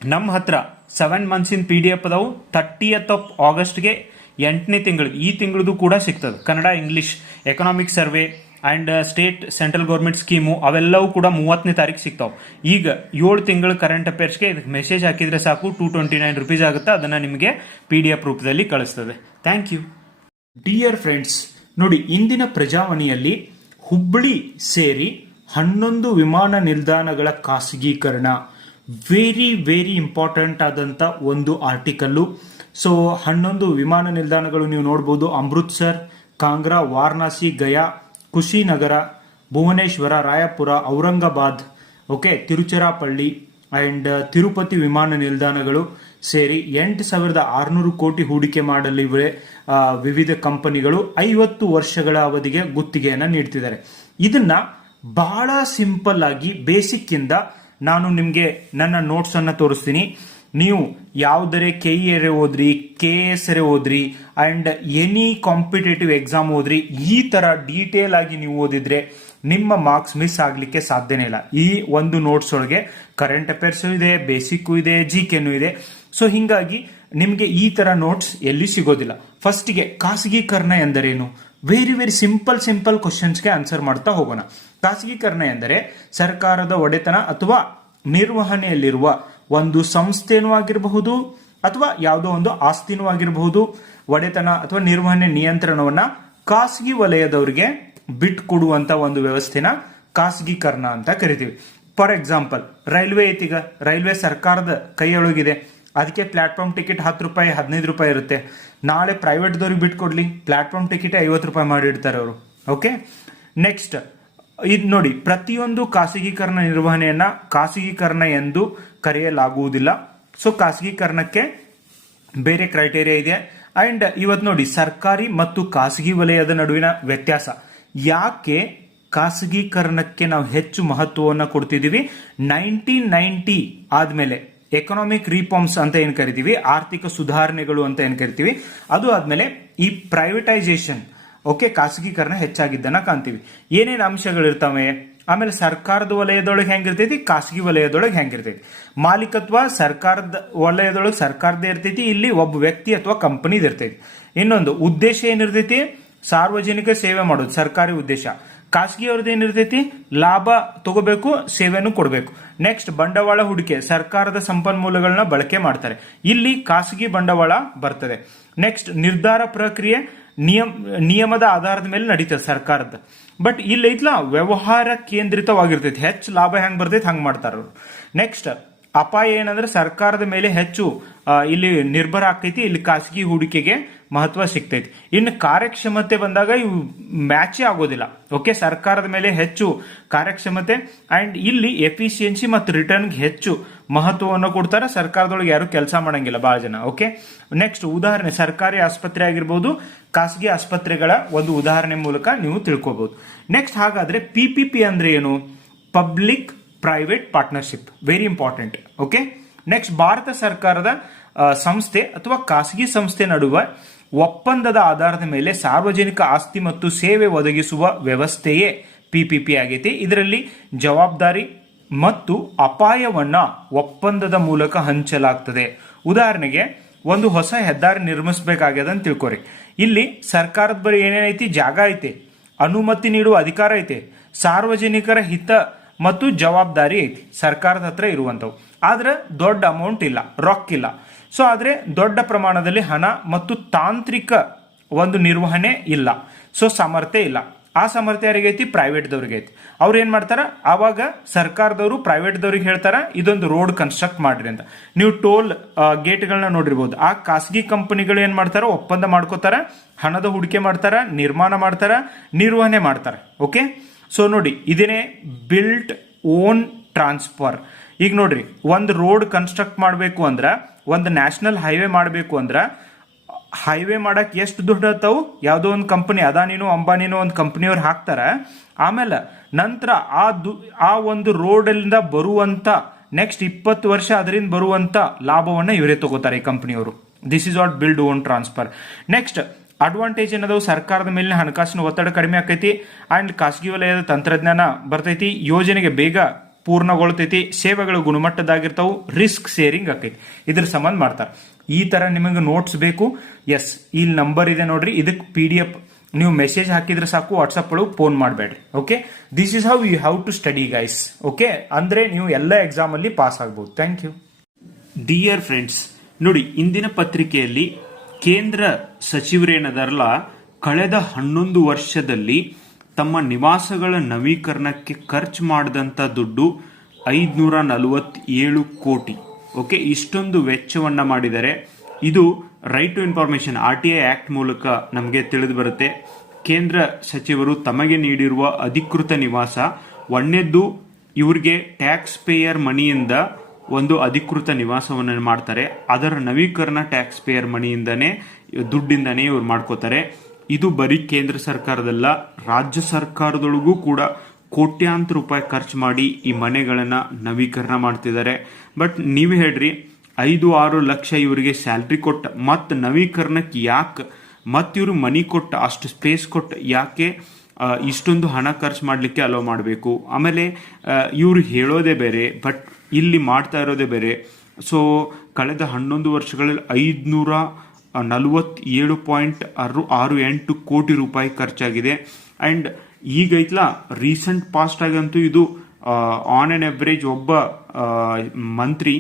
ನಮ್ಮ ಹತ್ರ 7 ಮಂತ್ಸಿನ PDF ಅದಾವು. 30th of Augustಗೆ 8ನೇ ತಿಂಗಳು, ಈ ತಿಂಗಳದು ಕೂಡ ಸಿಗ್ತದೆ. Kannada, English, economic survey and state central government scheme ಅವೆಲ್ಲವೂ ಕೂಡ 30ನೇ ತಾರೀಕು ಸಿಗ್ತಾವೆ. ಈಗ 7 ತಿಂಗಳ ಕರೆಂಟ್ ಅಫೇರ್ಸ್ಗೆ ಇದಕ್ಕೆ ಮೆಸೇಜ್ ಹಾಕಿದರೆ ಸಾಕು, 229 rupees ಆಗುತ್ತೆ. ಅದನ್ನು ನಿಮಗೆ PDF ರೂಪದಲ್ಲಿ ಕಳಿಸ್ತದೆ. Thank you. ಡಿಯರ್ ಫ್ರೆಂಡ್ಸ್, ನೋಡಿ, ಇಂದಿನ ಪ್ರಜಾವಾಣಿಯಲ್ಲಿ ಹುಬ್ಬಳ್ಳಿ ಸೇರಿ 11 ವಿಮಾನ ನಿಲ್ದಾಣಗಳ ಖಾಸಗೀಕರಣ, ವೆರಿ ವೆರಿ ಇಂಪಾರ್ಟೆಂಟ್ ಆದಂಥ ಒಂದು ಆರ್ಟಿಕಲ್ಲು. ಸೊ 11 ವಿಮಾನ ನಿಲ್ದಾಣಗಳು ನೀವು ನೋಡ್ಬೋದು. ಅಮೃತ್ಸರ್, ಕಾಂಗ್ರಾ, ವಾರಣಾಸಿ, ಗಯಾ, ಕುಶಿನಗರ, ಭುವನೇಶ್ವರ, ರಾಯಪುರ, ಔರಂಗಾಬಾದ್, ಓಕೆ, ತಿರುಚಿರಾಪಳ್ಳಿ ಆ್ಯಂಡ್ ತಿರುಪತಿ ವಿಮಾನ ನಿಲ್ದಾಣಗಳು ಸೇರಿ 8,600 ಕೋಟಿ ಹೂಡಿಕೆ ಮಾಡಲಿವೆ ವಿವಿಧ ಕಂಪನಿಗಳು. 50 ವರ್ಷಗಳ ಅವಧಿಗೆ ಗುತ್ತಿಗೆಯನ್ನು ನೀಡ್ತಿದ್ದಾರೆ. ಇದನ್ನ ಬಹಳ ಸಿಂಪಲ್ ಆಗಿ ಬೇಸಿಕ್ ಇಂದ ನಾನು ನಿಮಗೆ ನನ್ನ ನೋಟ್ಸ್ ಅನ್ನ ತೋರಿಸ್ತೀನಿ. ನೀವು ಯಾವುದರೇ KE ಓದ್ರಿ, KS ಓದ್ರಿ ಅಂಡ್ ಎನಿ ಕಾಂಪಿಟೇಟಿವ್ ಎಕ್ಸಾಮ್ ಓದ್ರಿ, ಈ ತರ ಡೀಟೇಲ್ ಆಗಿ ನೀವು ಓದಿದ್ರೆ ನಿಮ್ಮ ಮಾರ್ಕ್ಸ್ ಮಿಸ್ ಆಗ್ಲಿಕ್ಕೆ ಸಾಧ್ಯನೇ ಇಲ್ಲ. ಈ ಒಂದು ನೋಟ್ಸ್ ಒಳಗೆ ಕರೆಂಟ್ ಅಫೇರ್ಸ್ ಇದೆ, ಬೇಸಿಕ್ ಇದೆ, GKನೂ ಇದೆ. ಸೊ ಹಿಂಗಾಗಿ ನಿಮಗೆ ಈ ತರ ನೋಟ್ಸ್ ಎಲ್ಲಿ ಸಿಗೋದಿಲ್ಲ. ಫಸ್ಟ್ಗೆ ಖಾಸಗೀಕರಣ ಎಂದರೇನು? ವೆರಿ ವೆರಿ ಸಿಂಪಲ್ ಕ್ವಶನ್ಸ್ಗೆ ಆನ್ಸರ್ ಮಾಡ್ತಾ ಹೋಗೋಣ. ಖಾಸಗೀಕರಣ ಎಂದರೆ ಸರ್ಕಾರದ ಒಡೆತನ ಅಥವಾ ನಿರ್ವಹಣೆಯಲ್ಲಿರುವ ಒಂದು ಸಂಸ್ಥೆನೂ ಆಗಿರಬಹುದು ಅಥವಾ ಯಾವುದೋ ಒಂದು ಆಸ್ತಿನೂ ಆಗಿರಬಹುದು. ಒಡೆತನ ಅಥವಾ ನಿರ್ವಹಣೆ ನಿಯಂತ್ರಣವನ್ನ ಖಾಸಗಿ ವಲಯದವರಿಗೆ ಬಿಟ್ಕೊಡುವಂತ ಒಂದು ವ್ಯವಸ್ಥೆನ ಖಾಸಗೀಕರಣ ಅಂತ ಕರಿತೀವಿ. ಫಾರ್ ಎಕ್ಸಾಂಪಲ್, ರೈಲ್ವೆ ಐತಿಗ, ರೈಲ್ವೆ ಸರ್ಕಾರದ ಕೈಯೊಳಗಿದೆ. ಅದಕ್ಕೆ ಪ್ಲಾಟ್ಫಾರ್ಮ್ ಟಿಕೆಟ್ 10 ರೂಪಾಯಿ 15 ರೂಪಾಯಿ ಇರುತ್ತೆ. ನಾಳೆ ಪ್ರೈವೇಟ್ದವ್ರಿಗೆ ಬಿಟ್ಕೊಡ್ಲಿ, ಪ್ಲಾಟ್ಫಾರ್ಮ್ ಟಿಕೆಟ್ 50 ರೂಪಾಯಿ ಮಾಡಿಡ್ತಾರೆ ಅವರು. ಓಕೆ, ನೆಕ್ಸ್ಟ್ ಇದು ನೋಡಿ, ಪ್ರತಿಯೊಂದು ಖಾಸಗೀಕರಣ ನಿರ್ವಹಣೆಯನ್ನ ಖಾಸಗೀಕರಣ ಎಂದು ಕರೆಯಲಾಗುವುದಿಲ್ಲ. ಸೊ ಖಾಸಗೀಕರಣಕ್ಕೆ ಬೇರೆ ಕ್ರೈಟೇರಿಯಾ ಇದೆ. ಅಂಡ್ ಇವತ್ತು ನೋಡಿ, ಸರ್ಕಾರಿ ಮತ್ತು ಖಾಸಗಿ ವಲಯದ ನಡುವಿನ ವ್ಯತ್ಯಾಸ. ಯಾಕೆ ಖಾಸಗೀಕರಣಕ್ಕೆ ನಾವು ಹೆಚ್ಚು ಮಹತ್ವವನ್ನು ಕೊಡ್ತಿದ್ದೀವಿ? 1990 ಆದ್ಮೇಲೆ ಎಕನಾಮಿಕ್ ರಿಫಾರ್ಮ್ಸ್ ಅಂತ ಏನ್ ಕರಿತೀವಿ, ಆರ್ಥಿಕ ಸುಧಾರಣೆಗಳು ಅಂತ ಏನ್ ಕರಿತೀವಿ, ಅದು ಆದ್ಮೇಲೆ ಈ ಪ್ರೈವೇಟೈಸೇಷನ್, ಓಕೆ, ಖಾಸಗೀಕರಣ ಹೆಚ್ಚಾಗಿದ್ದನ್ನ ಕಾಣ್ತೀವಿ. ಏನೇನು ಅಂಶಗಳಿರ್ತಾವೆ, ಆಮೇಲೆ ಸರ್ಕಾರದ ವಲಯದೊಳಗೆ ಹೆಂಗಿರ್ತೈತಿ, ಖಾಸಗಿ ವಲಯದೊಳಗೆ ಹೆಂಗಿರ್ತೈತಿ. ಮಾಲೀಕತ್ವ ಸರ್ಕಾರದ ವಲಯದೊಳಗೆ ಸರ್ಕಾರದೇ ಇರ್ತೈತಿ, ಇಲ್ಲಿ ಒಬ್ಬ ವ್ಯಕ್ತಿ ಅಥವಾ ಕಂಪನಿದ ಇರ್ತೈತಿ. ಇನ್ನೊಂದು ಉದ್ದೇಶ ಏನಿರ್ತೈತಿ, ಸಾರ್ವಜನಿಕ ಸೇವೆ ಮಾಡೋದು ಸರ್ಕಾರಿ ಉದ್ದೇಶ. ಖಾಸಗಿ ಅವ್ರದ್ದು ಏನಿರ್ತೈತಿ, ಲಾಭ ತಗೋಬೇಕು, ಸೇವೆನೂ ಕೊಡಬೇಕು. ನೆಕ್ಸ್ಟ್ ಬಂಡವಾಳ ಹೂಡಿಕೆ, ಸರ್ಕಾರದ ಸಂಪನ್ಮೂಲಗಳನ್ನ ಬಳಕೆ ಮಾಡ್ತಾರೆ, ಇಲ್ಲಿ ಖಾಸಗಿ ಬಂಡವಾಳ ಬರ್ತದೆ. ನೆಕ್ಸ್ಟ್ ನಿರ್ಧಾರ ಪ್ರಕ್ರಿಯೆ ನಿಯಮದ ಆಧಾರದ ಮೇಲೆ ನಡೀತದೆ ಸರ್ಕಾರದ. ಬಟ್ ಇಲ್ಲಿ ಐತ್ಲಾ ವ್ಯವಹಾರ ಕೇಂದ್ರಿತವಾಗಿರ್ತೈತಿ, ಹೆಚ್ಚು ಲಾಭ ಹೆಂಗ್ ಬರ್ತೈತಿ ಹಂಗ್ ಮಾಡ್ತಾರ ಅವರು. ನೆಕ್ಸ್ಟ್ ಅಪಾಯ ಏನಂದ್ರೆ ಸರ್ಕಾರದ ಮೇಲೆ ಹೆಚ್ಚು ಇಲ್ಲಿ ನಿರ್ಭರ ಆಗ್ತೈತಿ, ಇಲ್ಲಿ ಖಾಸಗಿ ಹೂಡಿಕೆಗೆ ಮಹತ್ವ ಸಿಗ್ತೈತಿ. ಇನ್ನು ಕಾರ್ಯಕ್ಷಮತೆ ಬಂದಾಗ ಇವು ಮ್ಯಾಚೇ ಆಗೋದಿಲ್ಲ. ಓಕೆ, ಸರ್ಕಾರದ ಮೇಲೆ ಹೆಚ್ಚು ಕಾರ್ಯಕ್ಷಮತೆ ಅಂಡ್ ಇಲ್ಲಿ ಎಫಿಷಿಯನ್ಸಿ ಮತ್ತು ರಿಟರ್ನ್ಗೆ ಹೆಚ್ಚು ಮಹತ್ವವನ್ನು ಕೊಡ್ತಾರೆ. ಸರ್ಕಾರದೊಳಗೆ ಯಾರು ಕೆಲಸ ಮಾಡಂಗಿಲ್ಲ ಬಹಳ ಜನ. ಓಕೆ, ನೆಕ್ಸ್ಟ್ ಉದಾಹರಣೆ ಸರ್ಕಾರಿ ಆಸ್ಪತ್ರೆ ಆಗಿರ್ಬೋದು, ಖಾಸಗಿ ಆಸ್ಪತ್ರೆಗಳ ಒಂದು ಉದಾಹರಣೆ ಮೂಲಕ ನೀವು ತಿಳ್ಕೋಬಹುದು. ನೆಕ್ಸ್ಟ್ ಹಾಗಾದ್ರೆ PPP ಅಂದ್ರೆ ಏನು? Public private partnership, very important. Okay, next Bharat ಸರ್ಕಾರದ ಸಂಸ್ಥೆ ಅಥವಾ ಖಾಸಗಿ ಸಂಸ್ಥೆ ನಡುವೆ ಒಪ್ಪಂದದ ಆಧಾರದ ಮೇಲೆ ಸಾರ್ವಜನಿಕ ಆಸ್ತಿ ಮತ್ತು ಸೇವೆ ಒದಗಿಸುವ ವ್ಯವಸ್ಥೆಯೇ PPP ಆಗೈತಿ. ಇದರಲ್ಲಿ ಜವಾಬ್ದಾರಿ ಮತ್ತು ಅಪಾಯವನ್ನ ಒಪ್ಪಂದದ ಮೂಲಕ ಹಂಚಲಾಗ್ತದೆ. ಉದಾಹರಣೆಗೆ ಒಂದು ಹೊಸ ಹೆದ್ದಾರಿ ನಿರ್ಮಿಸಬೇಕಾಗ್ಯದ ಅಂತ ತಿಳ್ಕೊರಿ. ಇಲ್ಲಿ ಸರ್ಕಾರದ ಬಳಿ ಏನೇನೈತಿ? ಜಾಗ ಐತೆ, ಅನುಮತಿ ನೀಡುವ ಅಧಿಕಾರ ಐತೆ, ಸಾರ್ವಜನಿಕರ ಹಿತ ಮತ್ತು ಜವಾಬ್ದಾರಿ ಐತಿ ಸರ್ಕಾರದ ಹತ್ರ ಇರುವಂತವು. ಆದ್ರೆ ದೊಡ್ಡ ಅಮೌಂಟ್ ಇಲ್ಲ, ರೊಕ್ಕ ಇಲ್ಲ. ಸೊ ಆದ್ರೆ ದೊಡ್ಡ ಪ್ರಮಾಣದಲ್ಲಿ ಹಣ ಮತ್ತು ತಾಂತ್ರಿಕ ಒಂದು ನಿರ್ವಹಣೆ ಇಲ್ಲ. ಸೊ ಸಾಮರ್ಥ್ಯ ಇಲ್ಲ. ಆ ಸಾಮರ್ಥ್ಯ ಯಾರಿಗೈತಿ? ಪ್ರೈವೇಟ್ದವ್ರಿಗೆ ಐತಿ. ಅವ್ರು ಏನ್ ಮಾಡ್ತಾರ? ಆವಾಗ ಸರ್ಕಾರದವರು ಪ್ರೈವೇಟ್ದವ್ರಿಗೆ ಹೇಳ್ತಾರ ಇದೊಂದು ರೋಡ್ ಕನ್ಸ್ಟ್ರಕ್ಟ್ ಮಾಡ್ರಿ ಅಂತ. ನೀವು ಟೋಲ್ ಗೇಟ್ಗಳನ್ನ ನೋಡಿರ್ಬೋದು. ಆ ಖಾಸಗಿ ಕಂಪನಿಗಳು ಏನ್ ಮಾಡ್ತಾರ? ಒಪ್ಪಂದ ಮಾಡ್ಕೋತಾರ, ಹಣದ ಹೂಡಿಕೆ ಮಾಡ್ತಾರ, ನಿರ್ಮಾಣ ಮಾಡ್ತಾರ, ನಿರ್ವಹಣೆ ಮಾಡ್ತಾರ. ಓಕೆ, ಸೊ ನೋಡಿ, ಇದೇನೆ ಬಿಲ್ಟ್ ಓನ್ ಟ್ರಾನ್ಸ್ಫರ್. ಈಗ ನೋಡ್ರಿ, ಒಂದು ರೋಡ್ ಕನ್ಸ್ಟ್ರಕ್ಟ್ ಮಾಡಬೇಕು ಅಂದ್ರ, ಒಂದು ನ್ಯಾಷನಲ್ ಹೈವೇ ಮಾಡಬೇಕು ಅಂದ್ರ, ಹೈವೇ ಮಾಡಕ್ ಎಷ್ಟು ದುಡ್ಡು ಹತ್ತವು? ಯಾವುದೋ ಒಂದು ಕಂಪನಿ, ಅದಾನಿನೋ ಅಂಬಾನಿನೋ ಒಂದು ಕಂಪನಿಯವ್ರು ಹಾಕ್ತಾರ. ಆಮೇಲೆ ನಂತರ ಆ ಒಂದು ರೋಡಲ್ಲಿಂದ ಬರುವಂತ ನೆಕ್ಸ್ಟ್ 20 ವರ್ಷ ಅದರಿಂದ ಬರುವಂತ ಲಾಭವನ್ನ ಇವರೇ ತಗೋತಾರೆ, ಈ ಕಂಪನಿಯವರು. This is what build own transfer. Next advantage ಏನದಾವು? ಸರ್ಕಾರದ ಮೇಲಿನ ಹಣಕಾಸಿನ ಒತ್ತಡ ಕಡಿಮೆ ಆಕೈತಿ ಅಂಡ್ ಖಾಸಗಿ ವಲಯದ ತಂತ್ರಜ್ಞಾನ ಬರ್ತೈತಿ, ಯೋಜನೆಗೆ ಬೇಗ ಪೂರ್ಣಗೊಳ್ತೈತಿ, ಸೇವೆಗಳು ಗುಣಮಟ್ಟದಾಗಿರ್ತಾವು, ರಿಸ್ಕ್ ಶೇರಿಂಗ್ ಆಕೈತಿ. ಇದ್ರ ಸಂಬಂಧ ಮಾಡ್ತಾರೆ. ಈ ತರ ನಿಮಗೆ ನೋಟ್ಸ್ ಬೇಕು? ಎಸ್, ಇಲ್ಲಿ ನಂಬರ್ ಇದೆ ನೋಡ್ರಿ, ಇದಕ್ಕೆ PDF ನೀವು ಮೆಸೇಜ್ ಹಾಕಿದ್ರೆ ಸಾಕು, ವಾಟ್ಸ್ಆಪ್ ಒಳಗೆ ಫೋನ್ ಮಾಡಬೇಡ್ರಿ. Okay, this is how you have to study guys. Okay, ಅಂದ್ರೆ ನೀವು ಎಲ್ಲ ಎಕ್ಸಾಮ್ ಅಲ್ಲಿ ಪಾಸ್ ಆಗ್ಬಹುದು. Thank you. ಡಿಯರ್ ಫ್ರೆಂಡ್ಸ್, ನೋಡಿ, ಇಂದಿನ ಪತ್ರಿಕೆಯಲ್ಲಿ ಕೇಂದ್ರ ಸಚಿವರೇನದಾರಲ್ಲ, ಕಳೆದ 11 ವರ್ಷದಲ್ಲಿ ತಮ್ಮ ನಿವಾಸಗಳ ನವೀಕರಣಕ್ಕೆ ಖರ್ಚು ಮಾಡಿದಂಥ ದುಡ್ಡು 547 ಕೋಟಿ. ಓಕೆ, ಇಷ್ಟೊಂದು ವೆಚ್ಚವನ್ನ ಮಾಡಿದ್ದಾರೆ. ಇದು right to information RTI act ಮೂಲಕ ನಮಗೆ ತಿಳಿದು ಬರುತ್ತೆ. ಕೇಂದ್ರ ಸಚಿವರು ತಮಗೆ ನೀಡಿರುವ ಅಧಿಕೃತ ನಿವಾಸ ಒಂದನೇದ್ದು, ಇವ್ರಿಗೆ ಟ್ಯಾಕ್ಸ್ ಪೇಯರ್ ಮನಿಯಿಂದ ಒಂದು ಅಧಿಕೃತ ನಿವಾಸವನ್ನು ಮಾಡ್ತಾರೆ. ಅದರ ನವೀಕರಣ ಟ್ಯಾಕ್ಸ್ ಪೇಯರ್ ಮನಿಯಿಂದನೇ, ದುಡ್ಡಿಂದನೇ ಇವ್ರು ಮಾಡ್ಕೋತಾರೆ. ಇದು ಬರೀ ಕೇಂದ್ರ ಸರ್ಕಾರದಲ್ಲ, ರಾಜ್ಯ ಸರ್ಕಾರದೊಳಗೂ ಕೂಡ ಕೋಟ್ಯಾಂತರ ರೂಪಾಯಿ ಖರ್ಚು ಮಾಡಿ ಈ ಮನೆಗಳನ್ನ ನವೀಕರಣ ಮಾಡ್ತಿದ್ದಾರೆ. ಬಟ್ ನೀವು ಹೇಳ್ರಿ, 5-6 ಲಕ್ಷ ಇವರಿಗೆ ಸ್ಯಾಲ್ರಿ ಕೊಟ್ಟ ಮತ್ತು ನವೀಕರಣಕ್ಕೆ ಯಾಕೆ, ಮತ್ತು ಇವರು ಮನಿ ಕೊಟ್ಟ, ಅಷ್ಟು ಸ್ಪೇಸ್ ಕೊಟ್ಟ ಯಾಕೆ ಇಷ್ಟೊಂದು ಹಣ ಖರ್ಚು ಮಾಡಲಿಕ್ಕೆ ಅಲೋ ಮಾಡಬೇಕು? ಆಮೇಲೆ ಇವರು ಹೇಳೋದೇ ಬೇರೆ, ಬಟ್ ಇಲ್ಲಿ ಮಾಡ್ತಾ ಇರೋದೇ ಬೇರೆ. ಸೊ ಕಳೆದ 11 ವರ್ಷಗಳಲ್ಲಿ 547.68 ಕೋಟಿ ರೂಪಾಯಿ ಖರ್ಚಾಗಿದೆ. ಅಂಡ್ ಈಗ ಐತ್ಲಾ, ರೀಸೆಂಟ್ ಪಾಸ್ಟ್ ಆಗಂತೂ ಇದು ಆನ್ ಆನ್ ಎವರೇಜ್ ಒಬ್ಬ ಮಂತ್ರಿ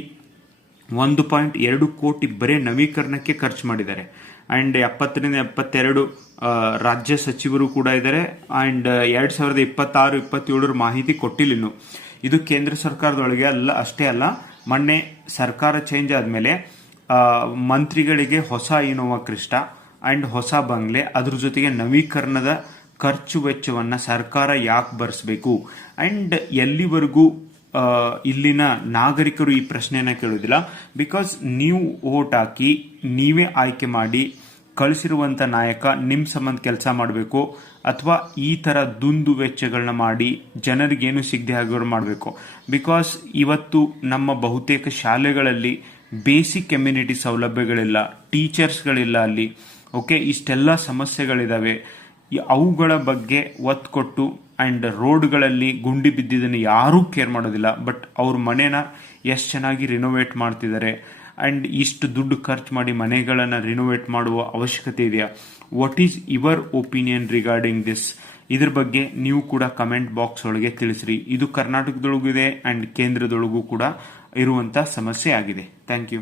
1.2 ಕೋಟಿ ಬರೇ ನವೀಕರಣಕ್ಕೆ ಖರ್ಚು ಮಾಡಿದ್ದಾರೆ. ಅಂಡ್ 70ರಿಂದ 72 ರಾಜ್ಯ ಸಚಿವರು ಕೂಡ ಇದ್ದಾರೆ. ಅಂಡ್ 2026-27 ಮಾಹಿತಿ ಕೊಟ್ಟಿಲ್ಲ ಇನ್ನು. ಇದು ಕೇಂದ್ರ ಸರ್ಕಾರದೊಳಗೆ ಅಲ್ಲ, ಅಷ್ಟೇ ಅಲ್ಲ, ಮೊನ್ನೆ ಸರ್ಕಾರ ಚೇಂಜ್ ಆದ್ಮೇಲೆ ಮಂತ್ರಿಗಳಿಗೆ ಹೊಸ ಇನೋವಾ ಕ್ರಿಸ್ಟಾ ಅಂಡ್ ಹೊಸ ಬಂಗ್ಲೆ, ಅದ್ರ ಜೊತೆಗೆ ನವೀಕರಣದ ಖರ್ಚು ವೆಚ್ಚವನ್ನ ಸರ್ಕಾರ ಯಾಕೆ ಭರಿಸಬೇಕು? ಅಂಡ್ ಎಲ್ಲಿವರೆಗೂ ಇಲ್ಲಿನ ನಾಗರಿಕರು ಈ ಪ್ರಶ್ನೆಯನ್ನ ಕೇಳುವುದಿಲ್ಲ. ಬಿಕಾಸ್ ನೀವು ವೋಟ್ ಹಾಕಿ ನೀವೇ ಆಯ್ಕೆ ಮಾಡಿ ಕಳಿಸಿರುವಂತ ನಾಯಕ ನಿಮ್ ಸಂಬಂಧ ಕೆಲಸ ಮಾಡಬೇಕು, ಅಥವಾ ಈ ತರ ದುಂದು ವೆಚ್ಚಗಳನ್ನ ಮಾಡಿ ಜನರಿಗೇನು ಸಿಗದೆ ಆಗೋರು ಮಾಡಬೇಕು. ಬಿಕಾಸ್ ಇವತ್ತು ನಮ್ಮ ಬಹುತೇಕ ಶಾಲೆಗಳಲ್ಲಿ ಬೇಸಿಕ್ ಕಮ್ಯುನಿಟಿ ಸೌಲಭ್ಯಗಳಿಲ್ಲ, ಟೀಚರ್ಸ್ಗಳಿಲ್ಲ ಅಲ್ಲಿ. ಓಕೆ, ಇಷ್ಟೆಲ್ಲ ಸಮಸ್ಯೆಗಳಿದಾವೆ. ಅವುಗಳ ಬಗ್ಗೆ ಒತ್ತು ಕೊಟ್ಟು ಅಂಡ್ ರೋಡ್ಗಳಲ್ಲಿ ಗುಂಡಿ ಬಿದ್ದಿದ್ದನ್ನು ಯಾರೂ ಕೇರ್ ಮಾಡೋದಿಲ್ಲ. ಬಟ್ ಅವ್ರ ಮನೇನ ಎಷ್ಟು ಚೆನ್ನಾಗಿ ರಿನೋವೇಟ್ ಮಾಡ್ತಿದ್ದಾರೆ. ಅಂಡ್ ಇಷ್ಟು ದುಡ್ಡು ಖರ್ಚು ಮಾಡಿ ಮನೆಗಳನ್ನು ರಿನೋವೇಟ್ ಮಾಡುವ ಅವಶ್ಯಕತೆ ಇದೆಯಾ? What is your opinion regarding this? ಇದ್ರ ಬಗ್ಗೆ ನೀವು ಕೂಡ ಕಮೆಂಟ್ ಬಾಕ್ಸ್ ಒಳಗೆ ತಿಳಿಸ್ರಿ. ಇದು ಕರ್ನಾಟಕದೊಳಗೂ ಇದೆ ಅಂಡ್ ಕೇಂದ್ರದೊಳಗೂ ಕೂಡ ಇರುವಂತ ಸಮಸ್ಯೆ ಆಗಿದೆ. Thank you.